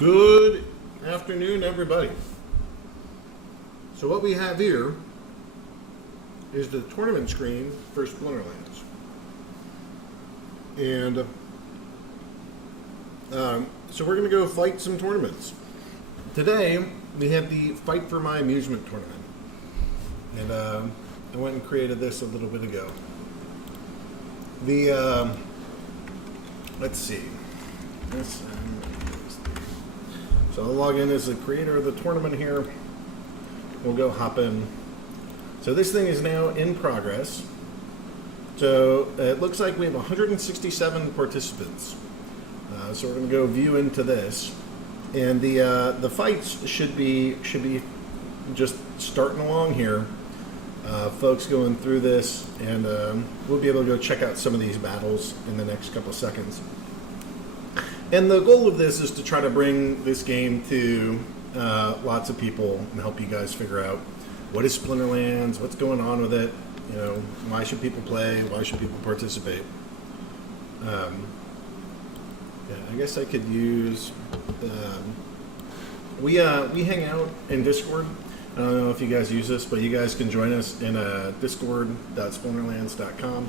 Good afternoon, everybody. So what we have here is the tournament screen for Splinterlands. And so we're going to go fight some tournaments. Today, we have the Fight for My Amusement tournament. And I went and created this a little bit ago. The, let's see. So I'll log in as the creator of the tournament here. We'll go hop in. So this thing is now in progress. So it looks like we have 167 participants. So we're going to go view into this, and the fights should be just starting along here. Folks going through this, and we'll be able to go check out some of these battles in the next couple seconds. And the goal of this is to try to bring this game to lots of people and help you guys figure out what is Splinterlands, what's going on with it, you know, why should people play, why should people participate. Yeah, I guess I could use, we hang out in Discord. I don't know if you guys use this, but you guys can join us in discord.splinterlands.com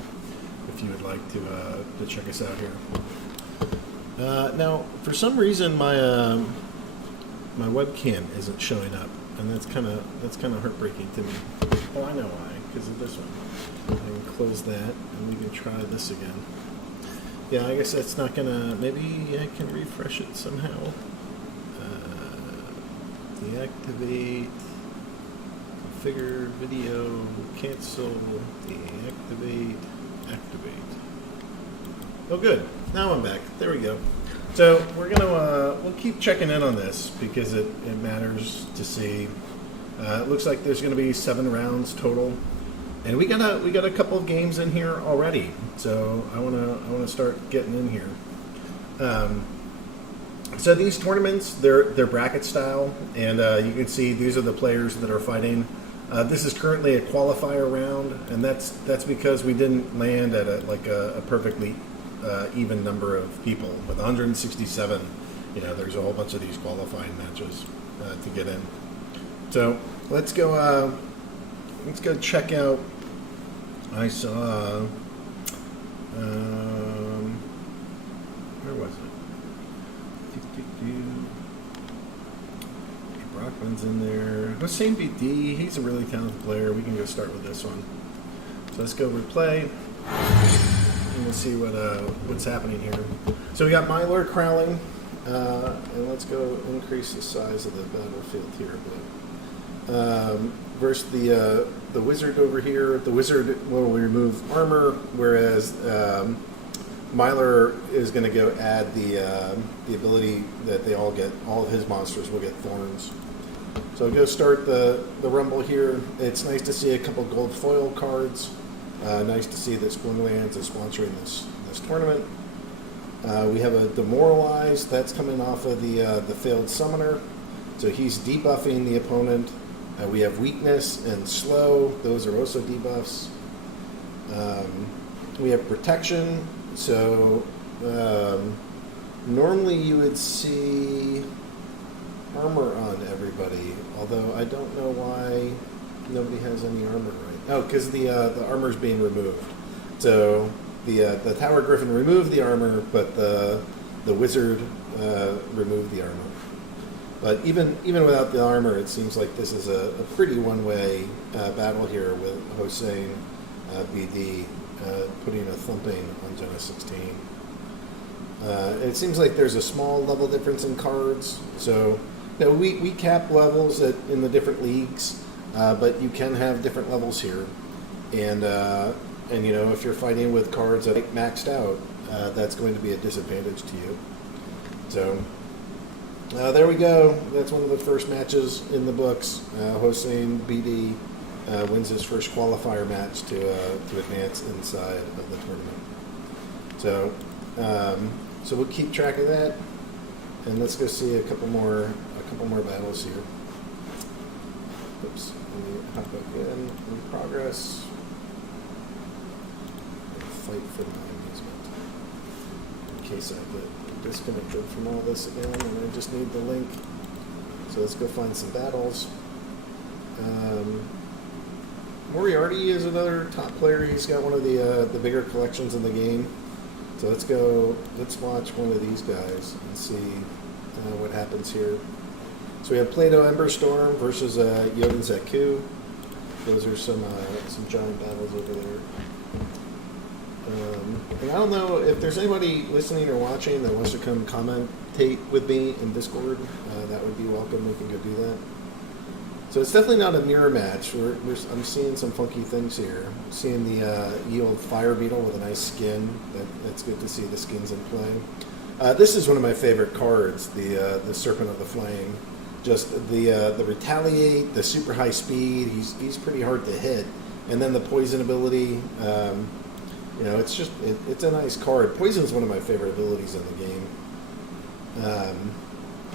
if you would like to check us out here. Now, for some reason, my webcam isn't showing up, and that's kind of heartbreaking to me. Oh, I know why, because of this one. I can close that, and we can try this again. Yeah, I guess that's not gonna. Maybe I can refresh it somehow. Deactivate. Configure video. Cancel. Deactivate. Activate. Oh, good. Now I'm back. There we go. So we're gonna we'll keep checking in on this because it matters to see. It looks like there's gonna be 7 rounds total, and we got a couple of games in here already. So I wanna start getting in here. So these tournaments, they're bracket style, and you can see these are the players that are fighting. This is currently a qualifier round, and that's because we didn't land at a perfectly even number of people. With 167, you know, there's a whole bunch of these qualifying matches to get in. So let's go check out. I saw where was it? Brockman's in there. Hossein BD, he's a really talented player. We can go start with this one. So let's go replay. And we'll see what's happening here. So we got Mylar Crowling, and let's go increase the size of the battlefield here a bit. Versus the wizard over here. The wizard will remove armor, whereas Mylar is going to go add the ability that they all get. All of his monsters will get thorns. So go start the rumble here. It's nice to see a couple gold foil cards. Nice to see that Splinterlands is sponsoring this tournament. We have a Demoralized. That's coming off of the failed Summoner. So he's debuffing the opponent. We have Weakness and Slow. Those are also debuffs. We have Protection. So normally you would see armor on everybody, although I don't know why nobody has any armor right. Oh, because the armor's being removed. So the Tower Griffin removed the armor, but the wizard removed the armor. But even without the armor, it seems like this is a pretty one-way battle here with Hossein BD putting a thumping on Jenna 16. It seems like there's a small level difference in cards. So you know, we cap levels in the different leagues. But you can have different levels here, and you know, if you're fighting with cards that are maxed out, that's going to be a disadvantage to you. So there we go. That's one of the first matches in the books. Hossein BD wins his first qualifier match to advance inside of the tournament. So we'll keep track of that, and let's go see a couple more battles here. Oops. Let me hop back in progress. Fight for my amusement. case I get disconnected from all this again, and I just need the link. So let's go find some battles. Moriarty is another top player. He's got one of the bigger collections in the game. So let's watch one of these guys and see what happens here. So we have Plato Emberstorm versus Yoden Zaku. Those are some giant battles over there. And I don't know if there's anybody listening or watching that wants to come commentate with me in Discord. That would be welcome. We can go do that. So it's definitely not a mirror match. I'm seeing some funky things here. I'm seeing the old fire beetle with a nice skin. That's good to see the skins in play. This is one of my favorite cards, the Serpent of the Flame. Just the retaliate, the super high speed. He's pretty hard to hit, and then the poison ability. It's a nice card. Poison is one of my favorite abilities in the game.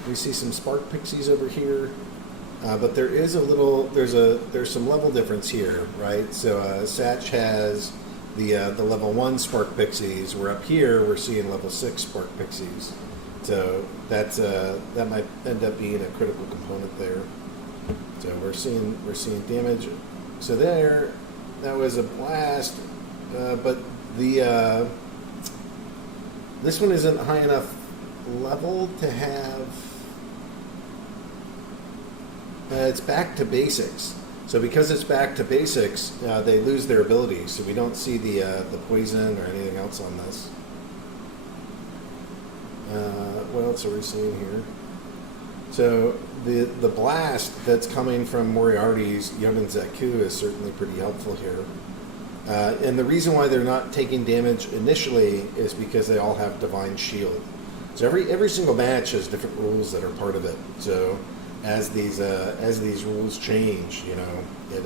We see some Spark Pixies over here. But there is there's some level difference here, right? So Satch has the level 1 Spark Pixies. We're up here, we're seeing level 6 Spark Pixies. So that might end up being a critical component there. So we're seeing damage. So that was a blast, but this one isn't high enough level to have. It's back to basics. So because it's back to basics, they lose their abilities. So we don't see the poison or anything else on this. What else are we seeing here? So the blast that's coming from Moriarty's Yoden Zaku is certainly pretty helpful here. And the reason why they're not taking damage initially is because they all have Divine Shield. So every single match has different rules that are part of it. So as these rules change, it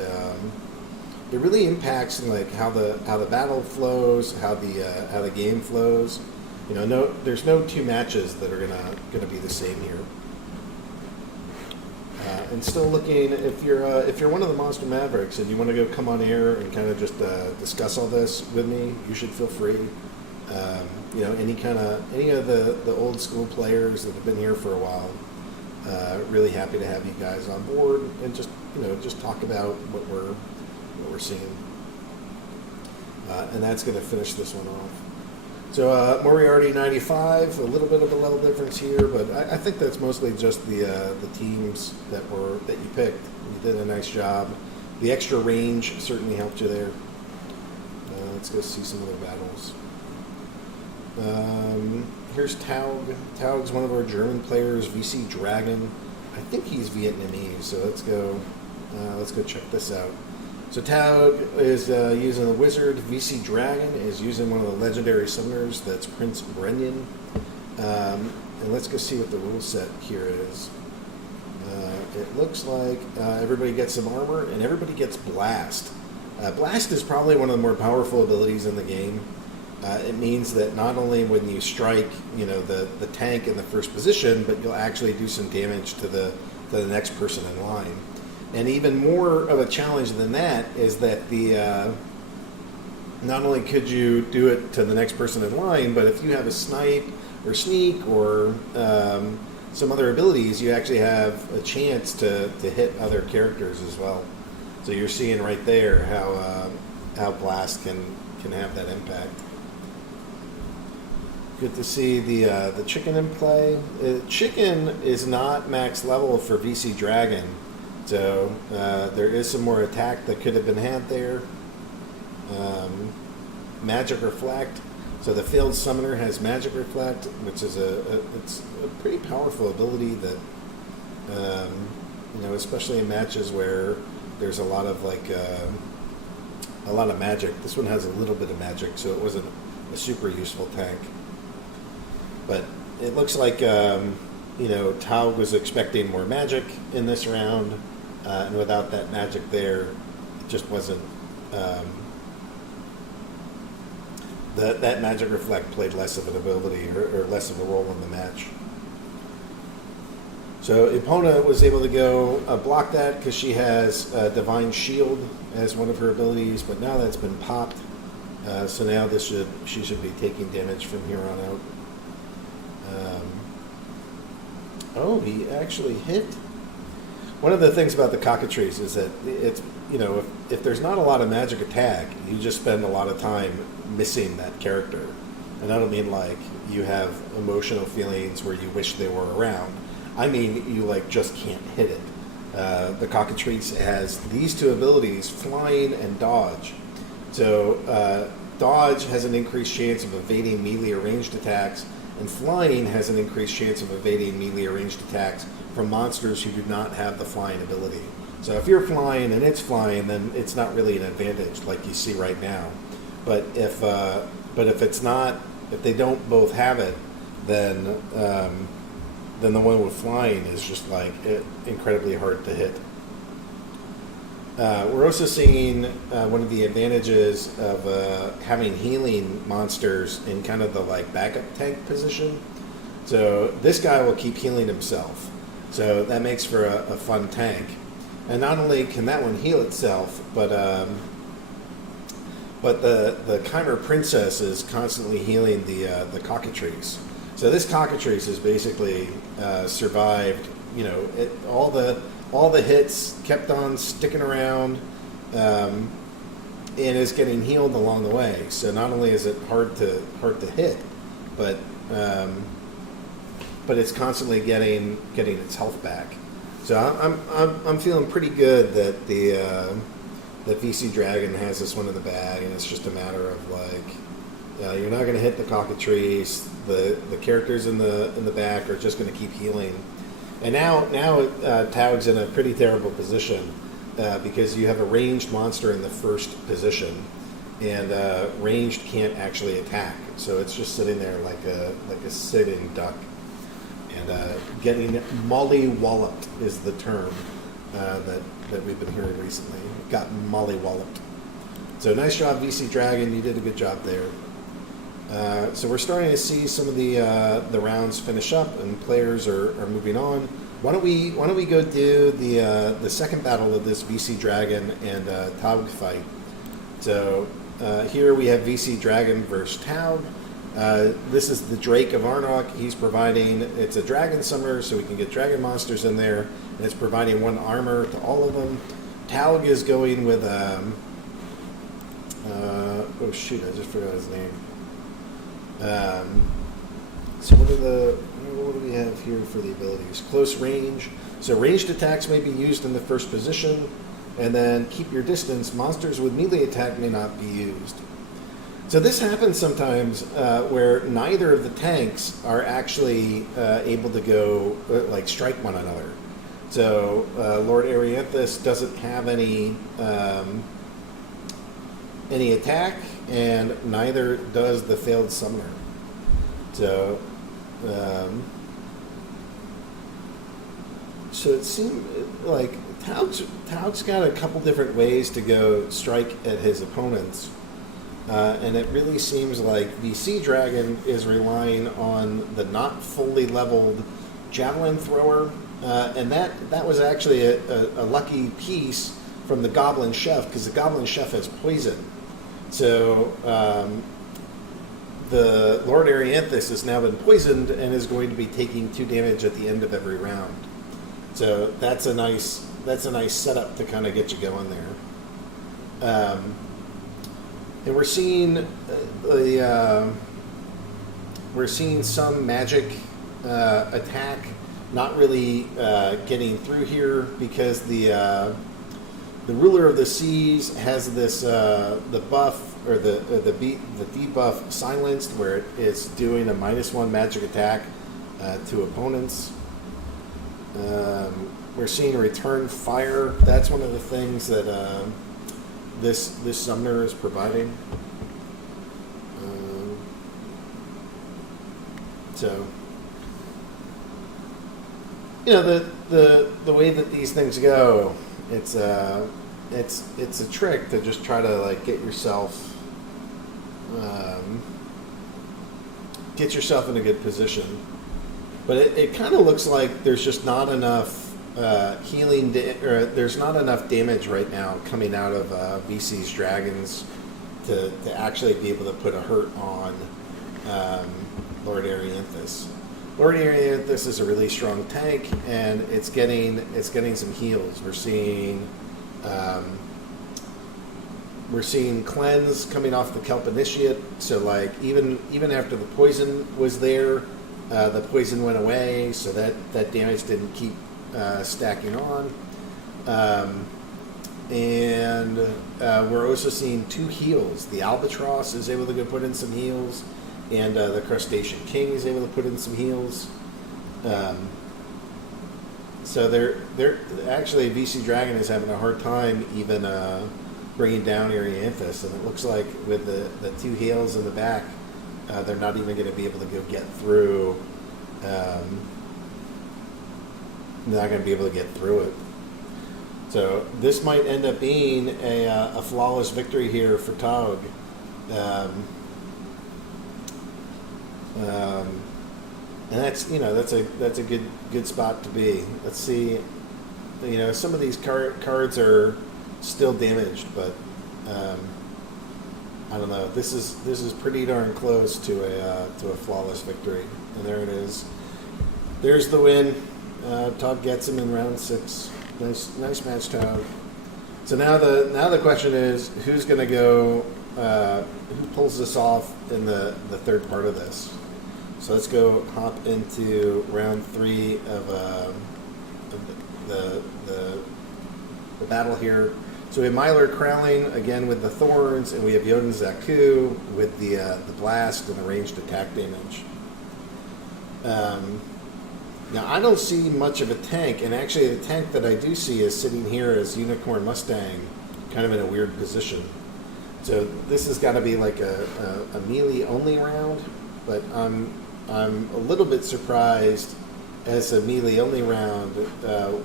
really impacts like how the battle flows, how the game flows. There's no two matches that are gonna be the same here. And still looking, if you're one of the Monster Mavericks and you want to go come on air and kind of just discuss all this with me, you should feel free. Any of the old school players that have been here for a while. Really happy to have you guys on board and just talk about what we're seeing. And that's going to finish this one off. So Moriarty 95, a little bit of a level difference here, but I think that's mostly just the teams that you picked. You did a nice job. The extra range certainly helped you there. Let's go see some other battles. Here's Taug. Taug's one of our German players, VC Dragon. I think he's Vietnamese, so let's go check this out. So Taug is using the Wizard. VC Dragon is using one of the legendary summoners, that's Prince Brenyan. And let's go see what the rule set here is. It looks like everybody gets some armor, and everybody gets Blast. Blast is probably one of the more powerful abilities in the game. It means that not only when you strike, the tank in the first position, but you'll actually do some damage to the next person in line. And even more of a challenge than that is that not only could you do it to the next person in line, but if you have a snipe or sneak or some other abilities, you actually have a chance to hit other characters as well. So you're seeing right there how Blast can have that impact. Good to see the chicken in play. Chicken is not max level for VC Dragon, so there is some more attack that could have been had there. Magic Reflect. So the Failed Summoner has Magic Reflect, which is it's a pretty powerful ability that, especially in matches where there's a lot of magic. This one has a little bit of magic, so it wasn't a super useful tank. But it looks like, Taug was expecting more magic in this round, and without that magic there, it just wasn't. That Magic Reflect played less of an ability or less of a role in the match. So Epona was able to go block that because she has Divine Shield as one of her abilities, but now that's been popped. So now she should be taking damage from here on out. Oh, he actually hit. One of the things about the cockatrice is that it's, if there's not a lot of magic attack, you just spend a lot of time missing that character. And I don't mean like you have emotional feelings where you wish they were around. I mean you like just can't hit it. The cockatrice has these two abilities, flying and dodge. So dodge has an increased chance of evading melee or ranged attacks, and flying has an increased chance of evading melee or ranged attacks from monsters who do not have the flying ability. So if you're flying and it's flying, then it's not really an advantage like you see right now. But if it's not, if they don't both have it, then the one with flying is just like incredibly hard to hit. We're also seeing one of the advantages of having healing monsters in kind of the like backup tank position. So this guy will keep healing himself. So that makes for a fun tank. And not only can that one heal itself, but the Chimer Princess is constantly healing the cockatrice. So this cockatrice has basically survived, all the hits, kept on sticking around, and is getting healed along the way. So not only is it hard to hit, but it's constantly getting its health back. So I'm feeling pretty good that that VC Dragon has this one in the bag, and it's just a matter of like, you're not going to hit the cockatrice. The characters in the back are just going to keep healing. And now Taug's in a pretty terrible position because you have a ranged monster in the first position, and ranged can't actually attack, so it's just sitting there like a sitting duck. And getting molly-walloped is the term that we've been hearing recently. Got molly-walloped. So nice job, VC Dragon. You did a good job there. So we're starting to see some of the rounds finish up, and players are moving on. Why don't we go do the second battle of this VC Dragon and Taug fight? So here we have VC Dragon versus Taug. This is the Drake of Arnok. He's providing, it's a dragon summoner, so we can get dragon monsters in there, and it's providing 1 armor to all of them. Taug is going with, oh shoot, I just forgot his name. So what do we have here for the abilities? Close range. So ranged attacks may be used in the first position, and then keep your distance. Monsters with melee attack may not be used. So this happens sometimes where neither of the tanks are actually able to go strike one another. So Lord Arianthus doesn't have any attack, and neither does the failed summoner. So it seemed like Taug's got a couple different ways to go strike at his opponents. And it really seems like VC Dragon is relying on the not fully leveled javelin thrower, and that was actually a lucky piece from the Goblin Chef, because the Goblin Chef has poison. So the Lord Arianthus has now been poisoned and is going to be taking 2 damage at the end of every round. So that's a nice setup to kind of get you going there. And we're seeing some magic attack not really getting through here, because the ruler of the seas has this the buff, or the debuff silenced, where it's doing a -1 magic attack to opponents. We're seeing return fire. That's one of the things that this summoner is providing. So the way that these things go, it's a trick to just try to get yourself in a good position. But it kind of looks like there's just not enough healing, or there's not enough damage right now coming out of VC's dragons to actually be able to put a hurt on Lord Arianthus. Lord Erianthus is a really strong tank, and it's getting some heals. We're seeing cleanse coming off the Kelp Initiate. So like even after the poison was there, the poison went away, so that damage didn't keep stacking on. And we're also seeing 2 heals. The Albatross is able to go put in some heals, and the Crustacean King is able to put in some heals. So they're actually, VC Dragon is having a hard time even bringing down Erianthus, and it looks like with the 2 heals in the back, they're not even going to be able to go get through. They're not going to be able to get through it. So this might end up being a flawless victory here for Tog. And that's a good spot to be. Let's see. Some of these cards are still damaged, but I don't know. This is pretty darn close to a flawless victory. And there it is. There's the win. Tog gets him in round 6. Nice match, Tog. So now the question is, who's going to go? Who pulls this off in the third part of this? So let's go hop into round 3 of the battle here. So we have Mylar Crowling again with the Thorns, and we have Yoden Zaku with the blast and the ranged attack damage. Now I don't see much of a tank, and actually the tank that I do see is sitting here as Unicorn Mustang, kind of in a weird position. So this has got to be like a melee only round, but I'm a little bit surprised as a melee only round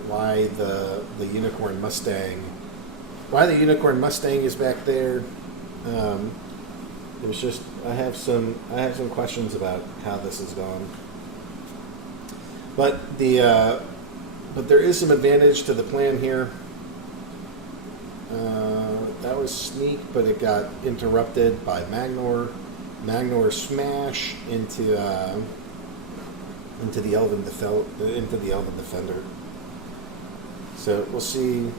why the Unicorn Mustang is back there. There's just I have some questions about how this has gone. But there is some advantage to the plan here. That was Sneak, but it got interrupted by Magnor. Magnor smash into the Elven Defender. So we'll see.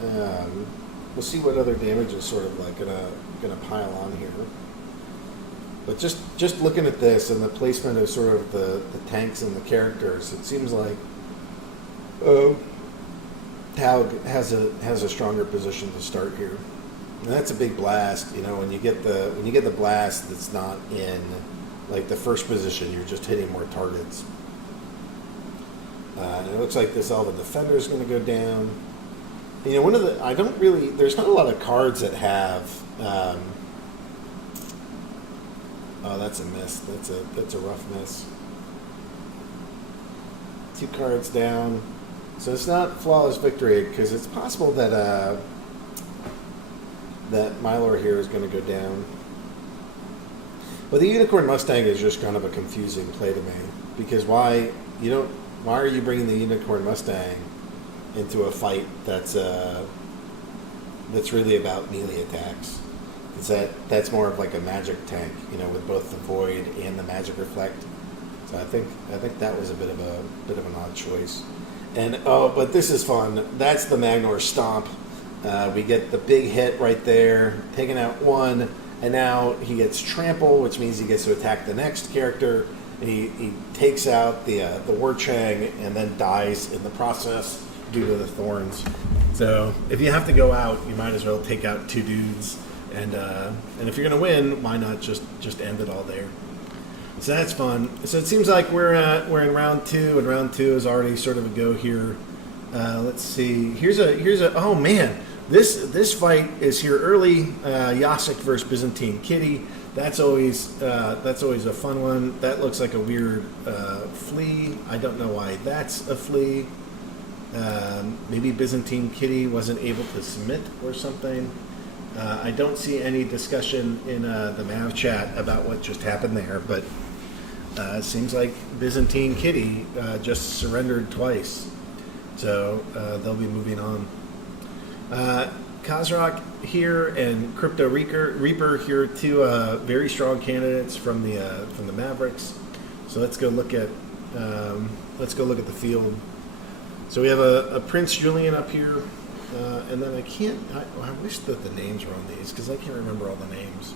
We'll see what other damage is sort of like gonna pile on here. But just looking at this and the placement of sort of the tanks and the characters, it seems like Taug has a stronger position to start here. And that's a big blast, when you get the blast that's not in like the first position, you're just hitting more targets. And it looks like this Elven Defender is going to go down. There's not a lot of cards that have. Oh, that's a miss. That's a rough miss. 2 cards down. So it's not flawless victory because it's possible that Mylar here is going to go down. But the Unicorn Mustang is just kind of a confusing play to me, because why are you bringing the Unicorn Mustang into a fight that's really about melee attacks? That's more of like a magic tank, with both the Void and the Magic Reflect. So I think that was a bit of an odd choice. And but this is fun. That's the Magnor Stomp. We get the big hit right there, taking out 1, and now he gets Trample, which means he gets to attack the next character. And he takes out the War Chang and then dies in the process due to the Thorns. So if you have to go out, you might as well take out 2 dudes. And if you're going to win, why not just end it all there? So that's fun. So it seems like we're in round 2, and round 2 is already sort of a go here. Let's see. Here's a oh man, this fight is here early. Yasik versus Byzantine Kitty. That's always a fun one. That looks like a weird flea. I don't know why that's a flea. Maybe Byzantine Kitty wasn't able to submit or something. I don't see any discussion in the Mav chat about what just happened there, but it seems like Byzantine Kitty just surrendered twice. So they'll be moving on. Kazrak here and Crypto Reaper here, 2 very strong candidates from the Mavericks. So let's go look at let's go look at the field. So we have a Prince Julian up here, and then I wish that the names were on these because I can't remember all the names.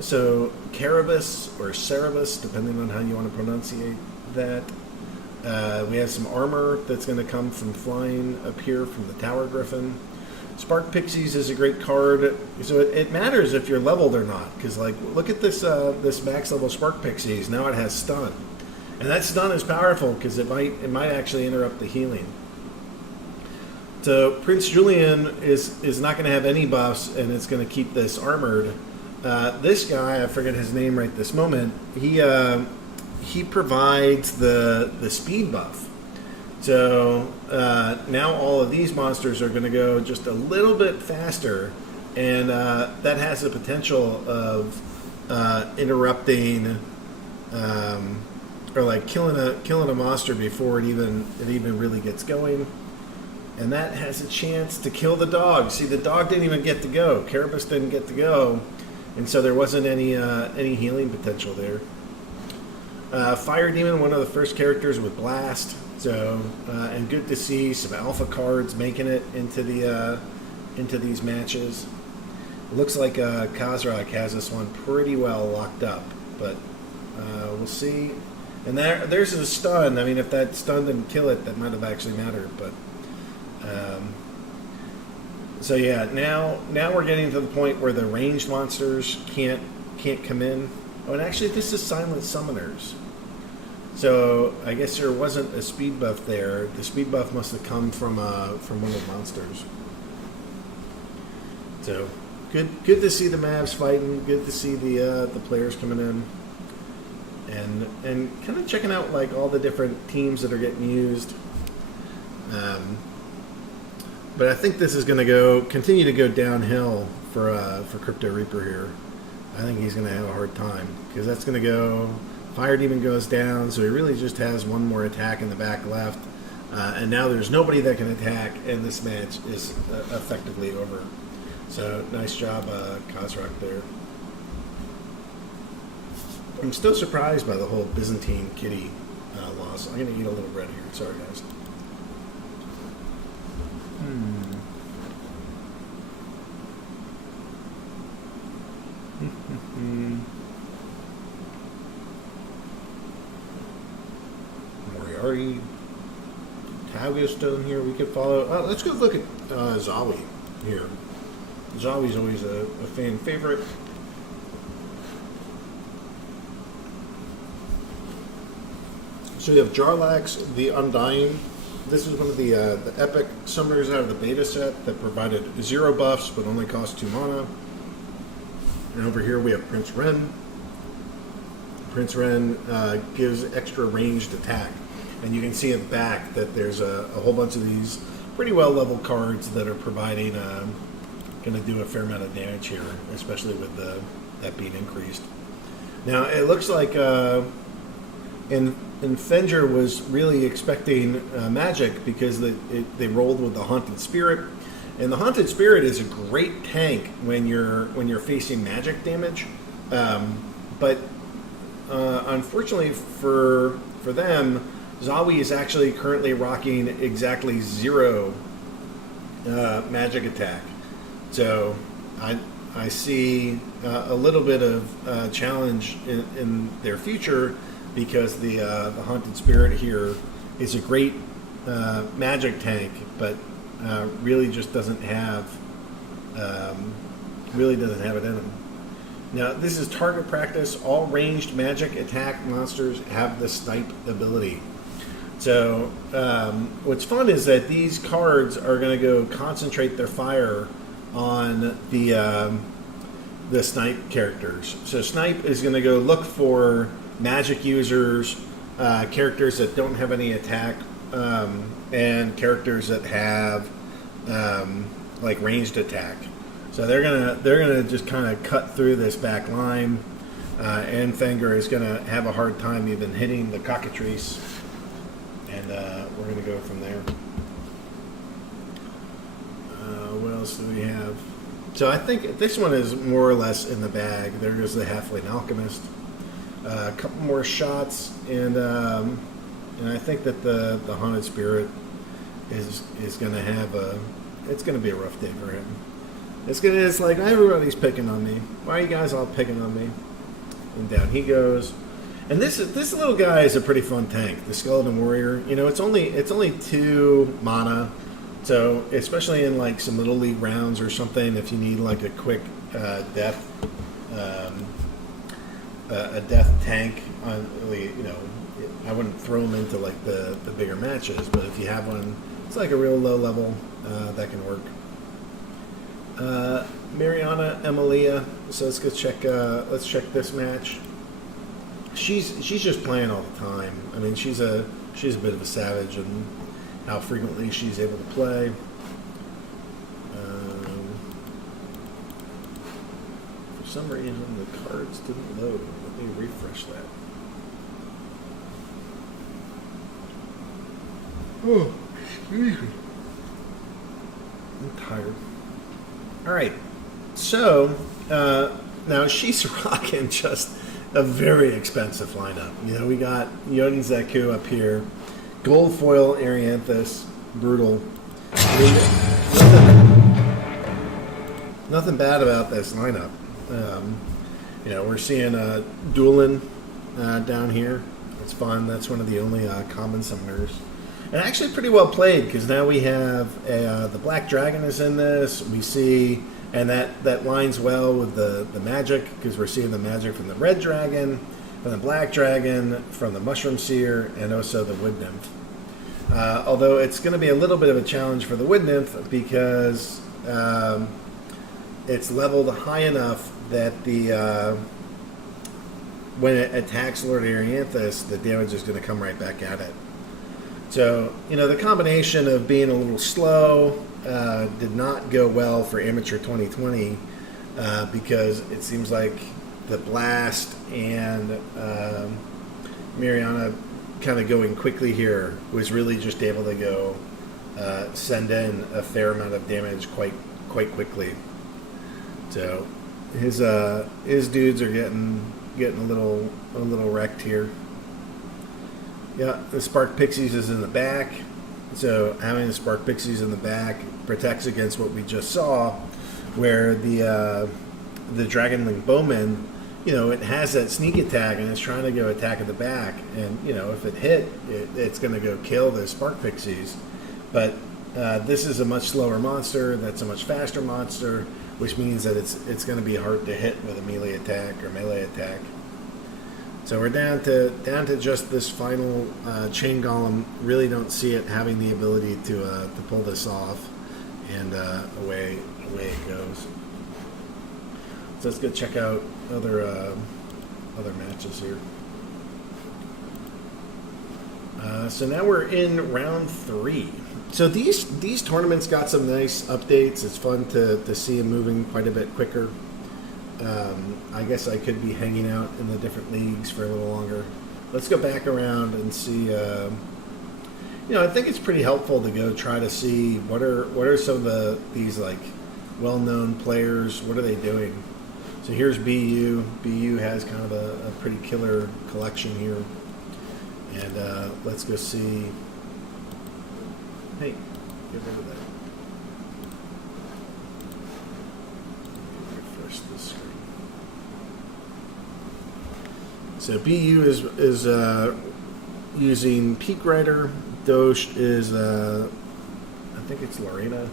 So Carabas or Cerebus, depending on how you want to pronunciate that. We have some armor that's going to come from flying up here from the Tower Griffin. Spark Pixies is a great card, so it matters if you're leveled or not. Because like, look at this this max level Spark Pixies. Now it has stun, and that stun is powerful because it might actually interrupt the healing. So Prince Julian is not going to have any buffs, and it's going to keep this armored. This guy, I forget his name right this moment. He provides the speed buff. So now all of these monsters are going to go just a little bit faster, and that has the potential of interrupting or like killing a monster before it even really gets going. And that has a chance to kill the dog. See, the dog didn't even get to go. Carabas didn't get to go, and so there wasn't any healing potential there. Fire Demon, one of the first characters with Blast. So, and good to see some alpha cards making it into these matches. It looks like Khazrak has this one pretty well locked up, but we'll see. And there's a stun. I mean, if that stun didn't kill it, that might have actually mattered. But so yeah, now we're getting to the point where the ranged monsters can't come in. Oh, and actually, this is Silent Summoners. So I guess there wasn't a speed buff there. The speed buff must have come from one of the monsters. So good to see the Mavs fighting. Good to see the players coming in, and kind of checking out like all the different teams that are getting used. But I think this is going to continue to go downhill for Crypto Reaper here. I think he's going to have a hard time because that's going to go. Fire Demon goes down, so he really just has one more attack in the back left. And now there's nobody that can attack, and this match is effectively over. So nice job, Khazrak there. I'm still surprised by the whole Byzantine kitty loss. I'm going to eat a little bread here. Sorry, guys. Moriarty, Taviostone here we could follow. Let's go look at Zawi here. Zawi's always a fan favorite. So you have Jarlax, the Undying. This is one of the epic summoners out of the beta set that provided 0 buffs but only cost 2 mana. And over here we have Prince Ren. Prince Ren gives extra ranged attack. And you can see in the back that there's a whole bunch of these pretty well leveled cards that are providing, going to do a fair amount of damage here, especially with that being increased. Now it looks like Fenger was really expecting magic because they rolled with the Haunted Spirit. And the Haunted Spirit is a great tank when you're facing magic damage, but unfortunately for them, Zawi is actually currently rocking exactly 0 magic attack. So I see a little bit of challenge in their future because the Haunted Spirit here is a great magic tank, but really just doesn't have it in them. Now this is target practice. All ranged magic attack monsters have the snipe ability. So what's fun is that these cards are going to go concentrate their fire on the snipe characters. So snipe is going to go look for magic users, characters that don't have any attack, and characters that have like ranged attack. So they're gonna just kind of cut through this back line, and Fenger is gonna have a hard time even hitting the cockatrice, and we're gonna go from there. What else do we have? So I think this one is more or less in the bag. There goes the Halfling Alchemist. A couple more shots, and I think that the Haunted Spirit is going to have it's going to be a rough day for him. It's like everybody's picking on me. Why are you guys all picking on me? And down he goes. And this little guy is a pretty fun tank, the Skeleton Warrior. You know, it's only 2 mana, so especially in like some little league rounds or something, if you need like a quick death, a death tank. You know, I wouldn't throw him into like the bigger matches, but if you have one, it's like a real low level that can work. Mariana Emilia. So let's go check. Let's check this match. She's just playing all the time. I mean, she's a bit of a savage in how frequently she's able to play. For some reason, the cards didn't load. Let me refresh that. Oh, excuse me. I'm tired. All right, so now she's rocking just a very expensive lineup. You know, we got Yodin Zeku up here, gold foil Arianthus, brutal. I mean, nothing bad about this lineup. You know, we're seeing Duelin down here. It's fun. That's one of the only common summoners. And actually pretty well played, because now we have the Black Dragon is in this. We see, and that lines well with the magic, because we're seeing the magic from the Red Dragon, from the Black Dragon, from the Mushroom Seer, and also the Wood Nymph. Although it's going to be a little bit of a challenge for the Wood Nymph, because it's leveled high enough that when it attacks Lord Arianthus, the damage is going to come right back at it. So, you know, the combination of being a little slow did not go well for Amateur 2020 because it seems like the Blast and Mariana kind of going quickly here was really just able to go send in a fair amount of damage quite quickly. So his dudes are getting a little wrecked here. Yeah, the Spark Pixies is in the back. So having the Spark Pixies in the back protects against what we just saw, where the Dragonlink Bowman, you know, it has that sneak attack and it's trying to go attack at the back, and you know, if it hit, it's going to go kill the Spark Pixies. But this is a much slower monster. That's a much faster monster, which means that it's going to be hard to hit with a melee attack or melee attack. So we're down to just this final chain golem. Really don't see it having the ability to pull this off, and away it goes. So let's go check out other matches here. So now we're in round 3. So these tournaments got some nice updates. It's fun to see them moving quite a bit quicker. I guess I could be hanging out in the different leagues for a little longer. Let's go back around and see. You know, I think it's pretty helpful to go try to see what are some of these like well-known players. What are they doing? So here's BU. BU has kind of a pretty killer collection here, and let's go see. Hey, get rid of that. Refresh this screen. So BU is using Peak Rider. Dosh is I think it's Lorena.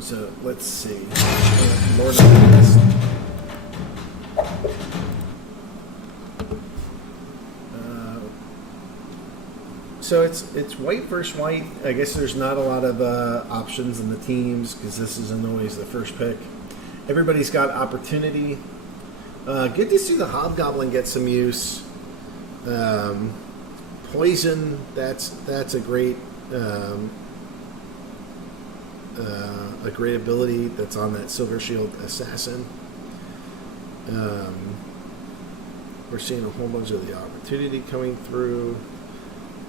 So let's see. Lord of the Mist. So it's white versus white. I guess there's not a lot of options in the teams because this isn't always the first pick. Everybody's got opportunity. Good to see the Hobgoblin get some use. Poison. That's a great ability that's on that Silver Shield Assassin. We're seeing a whole bunch of the opportunity coming through.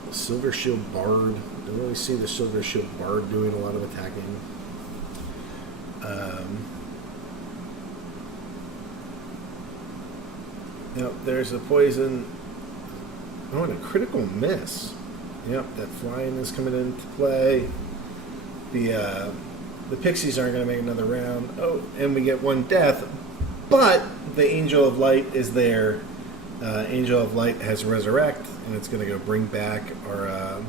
The Silver Shield Bard. Don't really see the Silver Shield Bard doing a lot of attacking. Yep, there's a poison. Oh, and a critical miss. Yep, that flying is coming into play. The pixies aren't going to make another round. Oh, and we get one death. But the Angel of Light is there. Angel of Light has Resurrect, and it's going to go bring back our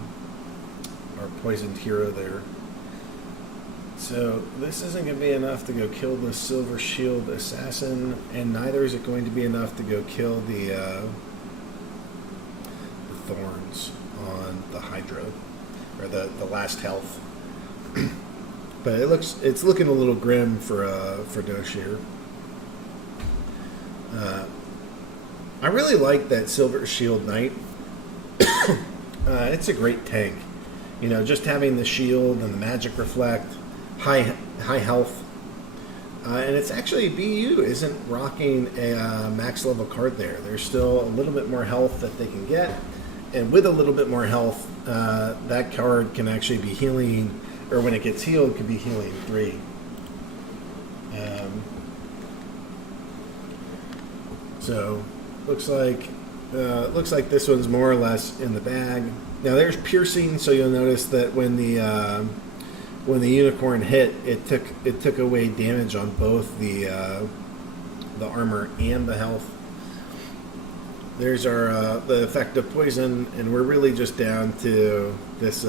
poisoned hero there. So this isn't going to be enough to go kill the Silver Shield Assassin, and neither is it going to be enough to go kill the Thorns on the Hydra, or the last health. But it's looking a little grim for Doshir. I really like that Silver Shield Knight. It's a great tank. You know, just having the shield and the magic reflect, high health, and it's actually BU isn't rocking a max level card there. There's still a little bit more health that they can get, and with a little bit more health, that card can actually be healing, or when it gets healed, can be healing 3. So looks like this one's more or less in the bag. Now there's piercing, so you'll notice that when the unicorn hit, it took away damage on both the armor and the health. There's our the effect of poison, and we're really just down to this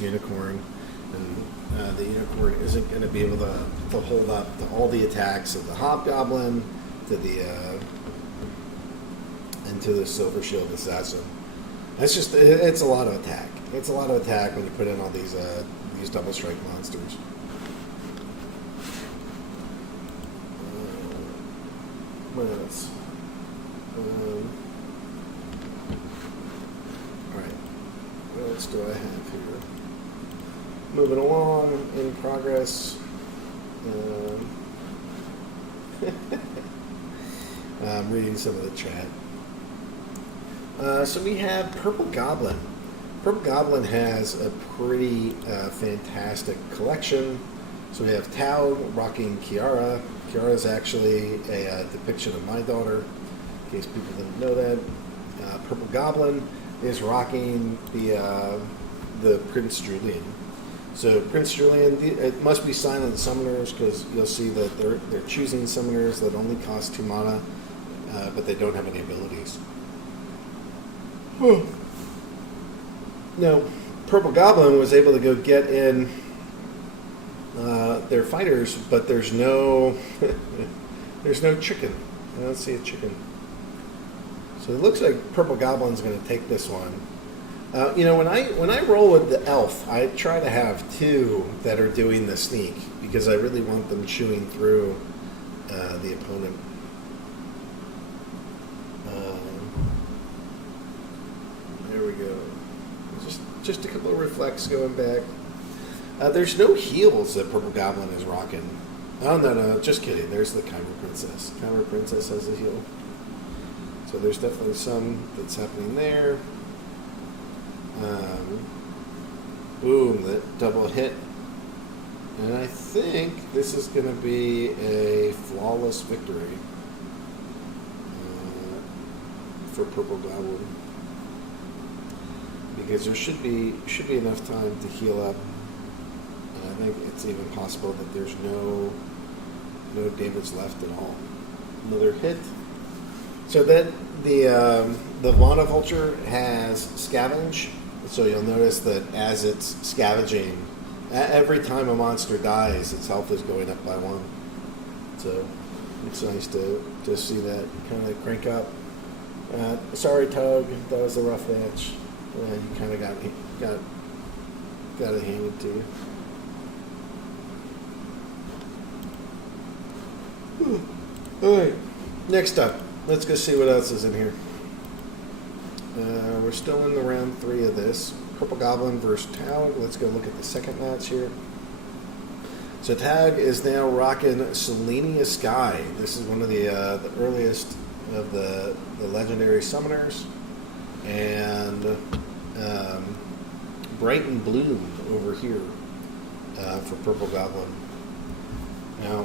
unicorn, and the unicorn isn't going to be able to hold up to all the attacks of the hobgoblin, to the into the Silver Shield Assassin. It's a lot of attack. It's a lot of attack when you put in all these double strike monsters. What else? Alright. What else do I have here? Moving along, in progress. I'm reading some of the chat. So we have Purple Goblin. Purple Goblin has a pretty fantastic collection. So we have Tau rocking Kiara. Kiara is actually a depiction of my daughter, in case people didn't know that. Purple Goblin is rocking the Prince Julian. So Prince Julian, it must be silent summoners, because you'll see that they're choosing summoners that only cost 2 mana, but they don't have any abilities. No, Purple Goblin was able to go get in their fighters, but there's no chicken. I don't see a chicken. So it looks like Purple Goblin's going to take this one. When I roll with the elf, I try to have 2 that are doing the sneak, because I really want them chewing through the opponent. There we go. Just a couple of reflects going back. There's no heals that Purple Goblin is rocking. Oh, no, just kidding. There's the Chimer Princess. Chimer Princess has a heal. So there's definitely some that's happening there. Boom, that double hit. And I think this is going to be a flawless victory for Purple Goblin. Because there should be enough time to heal up. And I think it's even possible that there's no damage left at all. Another hit. So then the Vana Vulture has Scavenge. So you'll notice that as it's scavenging, every time a monster dies, its health is going up by 1. So it's nice to see that kind of crank up. Sorry, Tug, that was a rough match. You kind of got it handed to you. Alright, next up, let's go see what else is in here. We're still in the round 3 of this. Purple Goblin versus Taug. Let's go look at the second match here. So Taug is now rocking Selenia Sky. This is one of the earliest of the legendary summoners, and Bright and Bloom over here for Purple Goblin. Now,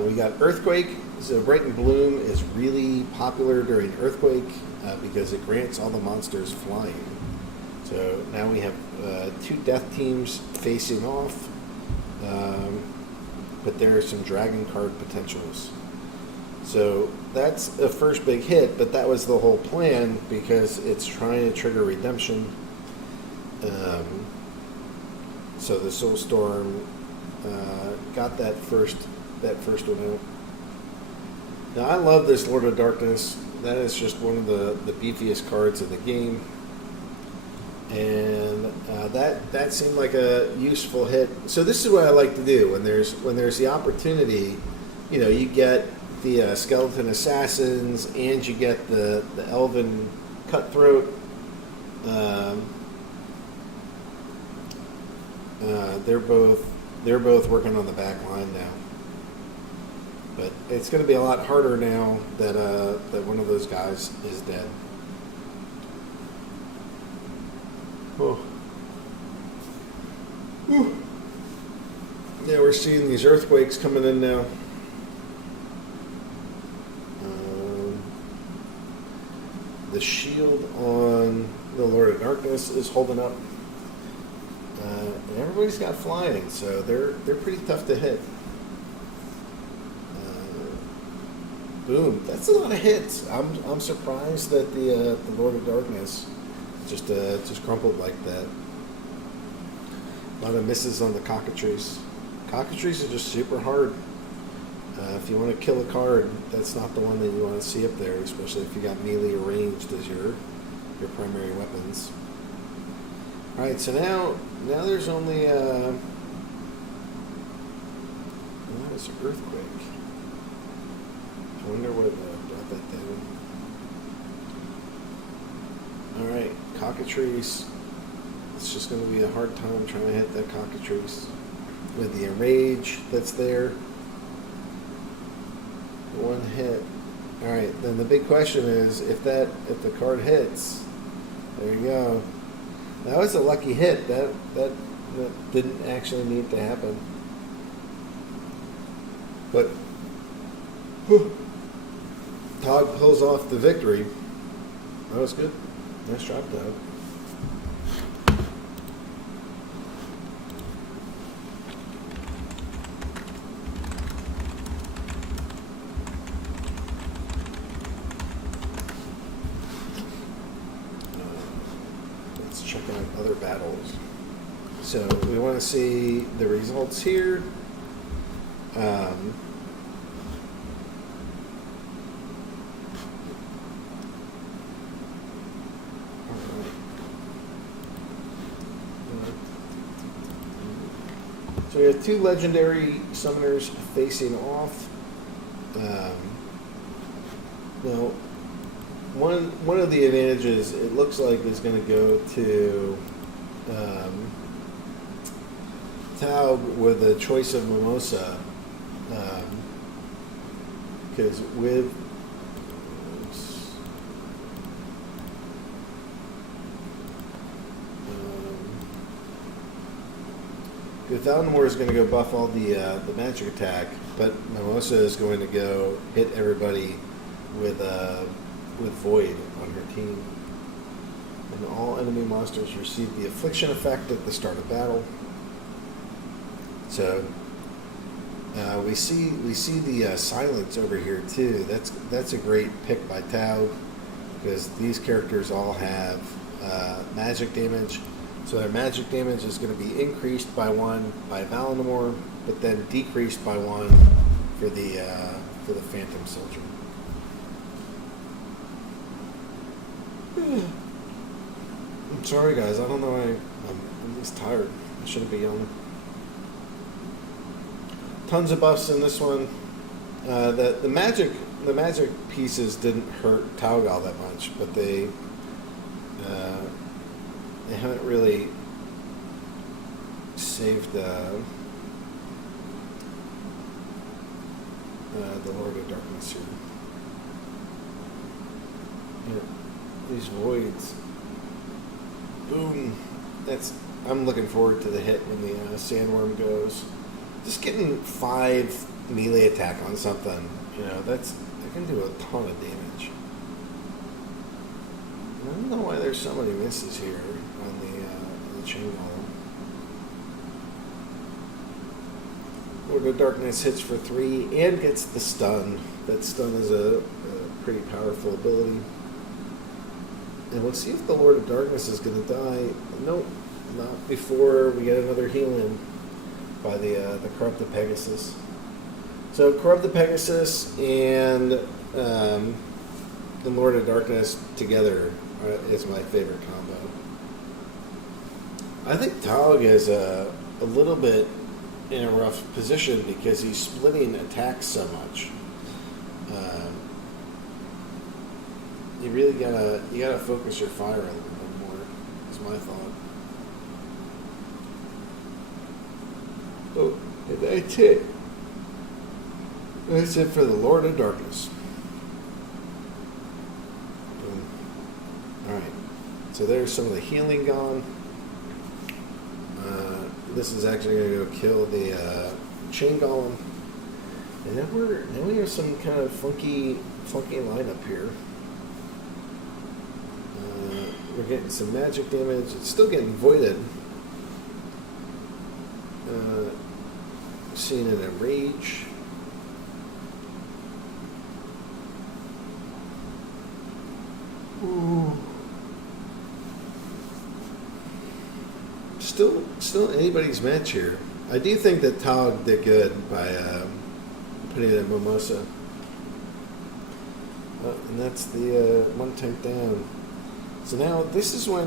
we got Earthquake. So Bright and Bloom is really popular during Earthquake because it grants all the monsters flying. So now we have 2 death teams facing off, but there are some dragon card potentials. So that's a first big hit, but that was the whole plan because it's trying to trigger redemption. So the Soulstorm got that first one out. Now I love this Lord of Darkness. That is just one of the beefiest cards of the game, and that seemed like a useful hit. So this is what I like to do when there's the opportunity. You know, you get the Skeleton Assassins and you get the Elven Cutthroat. They're both working on the back line now. But it's going to be a lot harder now that one of those guys is dead. Oh. Whew. Yeah, we're seeing these earthquakes coming in now. The shield on the Lord of Darkness is holding up. And everybody's got flying, so they're pretty tough to hit. Boom! That's a lot of hits. I'm surprised that the Lord of Darkness just crumpled like that. A lot of misses on the Cockatrice. Cockatrice are just super hard. If you want to kill a card, that's not the one that you want to see up there, especially if you got melee or ranged as your primary weapons. All right, so now there's only that is Earthquake. I wonder what brought that down. All right, Cockatrice. It's just going to be a hard time trying to hit that Cockatrice with the enrage that's there. One hit. All right, then the big question is if the card hits. There you go. That was a lucky hit. That didn't actually need to happen. But Tog pulls off the victory. That was good. Nice job, Tog. Let's check out other battles. So we want to see the results here. So we have 2 legendary summoners facing off. Now, one of the advantages it looks like is going to go to Taub with a choice of Mimosa, because with Thalnamore is going to go buff all the magic attack, but Mimosa is going to go hit everybody with Void on her team. And all enemy monsters receive the Affliction effect at the start of battle. So we see the Silence over here too. That's a great pick by Tau, because these characters all have magic damage. So their magic damage is going to be increased by 1 by Valinor, but then decreased by 1 for the Phantom Soldier. I'm sorry, guys. I don't know. I'm just tired. I shouldn't be yelling. Tons of buffs in this one. The magic pieces didn't hurt Taugal that much, but they haven't really saved the Lord of Darkness here. Yeah, these voids. Boom. I'm looking forward to the hit when the sandworm goes. Just getting 5 melee attack on something, that can do a ton of damage. I don't know why there's so many misses here on the chain golem. Lord of Darkness hits for 3 and gets the stun. That stun is a pretty powerful ability. And we'll see if the Lord of Darkness is going to die. Nope, not before we get another heal in by the Corrupted Pegasus. So Corrupted Pegasus and the Lord of Darkness together is my favorite combo. I think Taug is a little bit in a rough position because he's splitting attacks so much. You really gotta focus your fire a little bit more. Is my thought. Oh, and that's it. That's it for the Lord of Darkness. Boom. All right. So there's some of the healing gone. This is actually going to go kill the chain golem. And now we have some kind of funky lineup here. We're getting some magic damage. It's still getting voided. Seeing it in rage. Ooh. Still anybody's match here. I do think that Taug did good by putting it in Mimosa. And that's the 1 tank down. So now this is when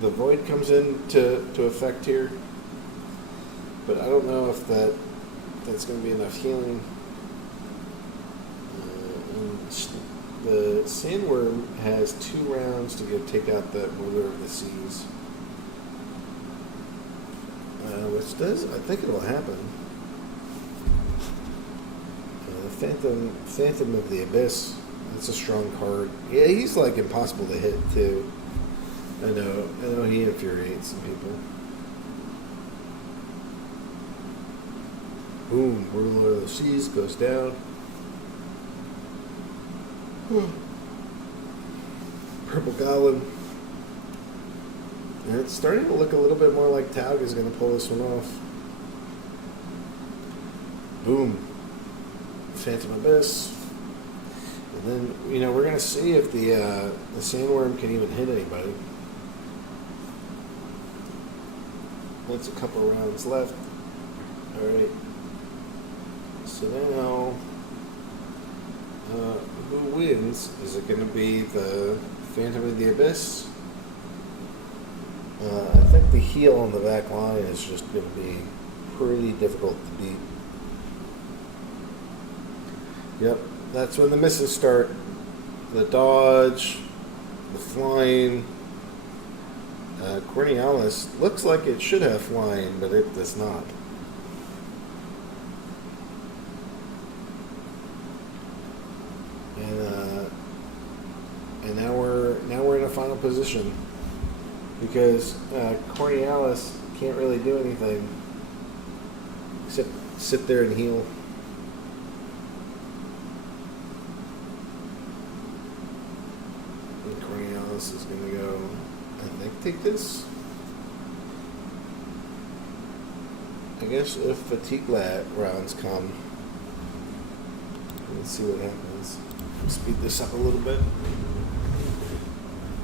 the void comes into effect here. But I don't know if that's going to be enough healing. The sandworm has 2 rounds to go take out the ruler of the seas. Which does, I think it'll happen. Phantom of the Abyss. That's a strong card. Yeah, he's like impossible to hit too. I know he infuriates some people. Boom, ruler of the seas goes down. Purple Goblin. And it's starting to look a little bit more like Taug is going to pull this one off. Boom. Phantom Abyss. And then, we're going to see if the sandworm can even hit anybody. That's a couple rounds left. Alright. So now, who wins? Is it going to be the Phantom of the Abyss? I think the heal on the back line is just going to be pretty difficult to beat. Yep, that's when the misses start. The dodge, the flying. Cornealis looks like it should have flying, but it does not. And now we're in a final position because Cornealis can't really do anything except sit there and heal. And Cornealis is going to go, I think, take this. I guess if fatigue rounds come, let's see what happens. Speed this up a little bit.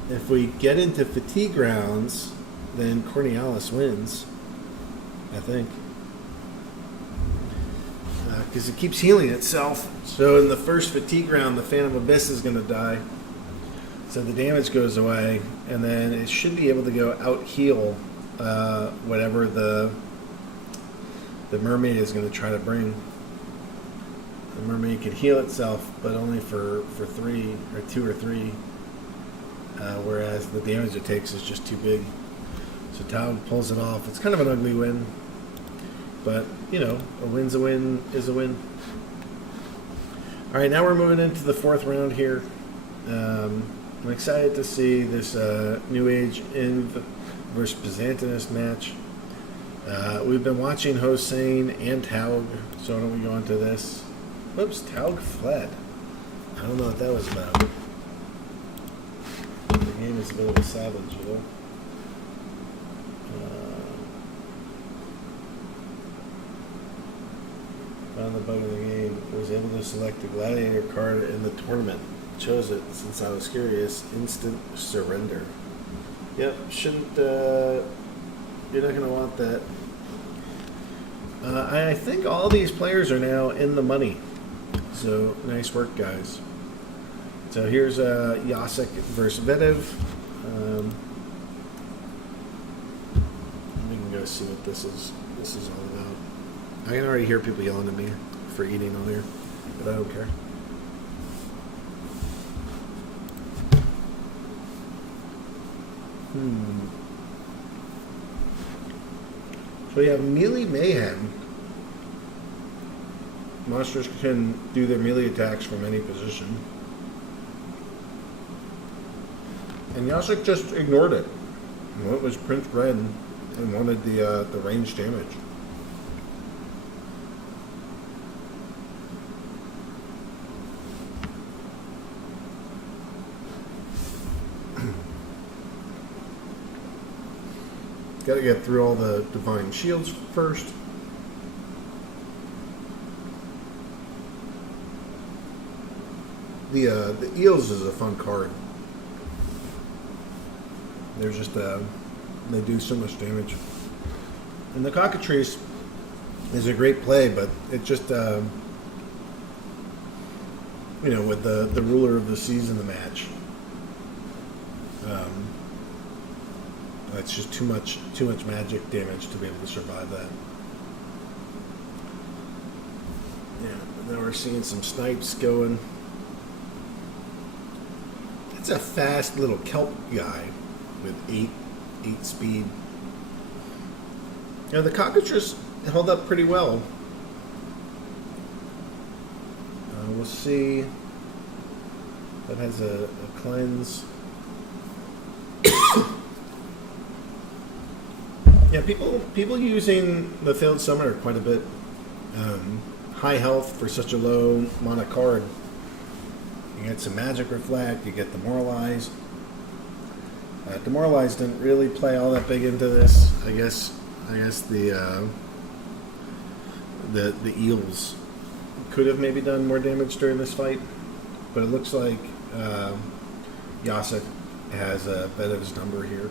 If we get into fatigue rounds, then Cornealis wins, I think. Because it keeps healing itself. So in the first fatigue round, the Phantom Abyss is going to die. So the damage goes away, and then it should be able to go out heal whatever the mermaid is going to try to bring. The mermaid can heal itself, but only for 3 or 2 or 3. Whereas the damage it takes is just too big. So Taug pulls it off. It's kind of an ugly win. But, a win's a win is a win. All right, now we're moving into the fourth round here. I'm excited to see this New Age Inv versus Byzantinus match. We've been watching Hossein and Taug, so why don't we go into this? Whoops, Taug fled. I don't know what that was about. The game is a bit of a savage, you know? Found the bug in the game. Was able to select the gladiator card in the tournament. Chose it since I was curious. Instant surrender. Yep, shouldn't. You're not going to want that. I think all these players are now in the money. So nice work, guys. So here's Jacek versus Vedev. We can go see what this is all about. I can already hear people yelling at me for eating on here, but I don't care. So you have Melee Mayhem. Monsters can do their melee attacks from any position. And Jacek just ignored it. What was Prince Red and wanted the range damage. Got to get through all the divine shields first. The eels is a fun card. They're just they do so much damage. And the cockatrice is a great play, but it just with the ruler of the seas in the match. It's just too much magic damage to be able to survive that. Yeah, now we're seeing some snipes going. It's a fast little kelp guy with 8 speed. Now the cockatrice held up pretty well. We'll see. That has a cleanse. Yeah, people using the Failed Summoner quite a bit. High health for such a low mana card. You get some Magic Reflect, you get Demoralize. Demoralize didn't really play all that big into this. I guess the eels could have maybe done more damage during this fight, but it looks like Jacek has Vedev's number here.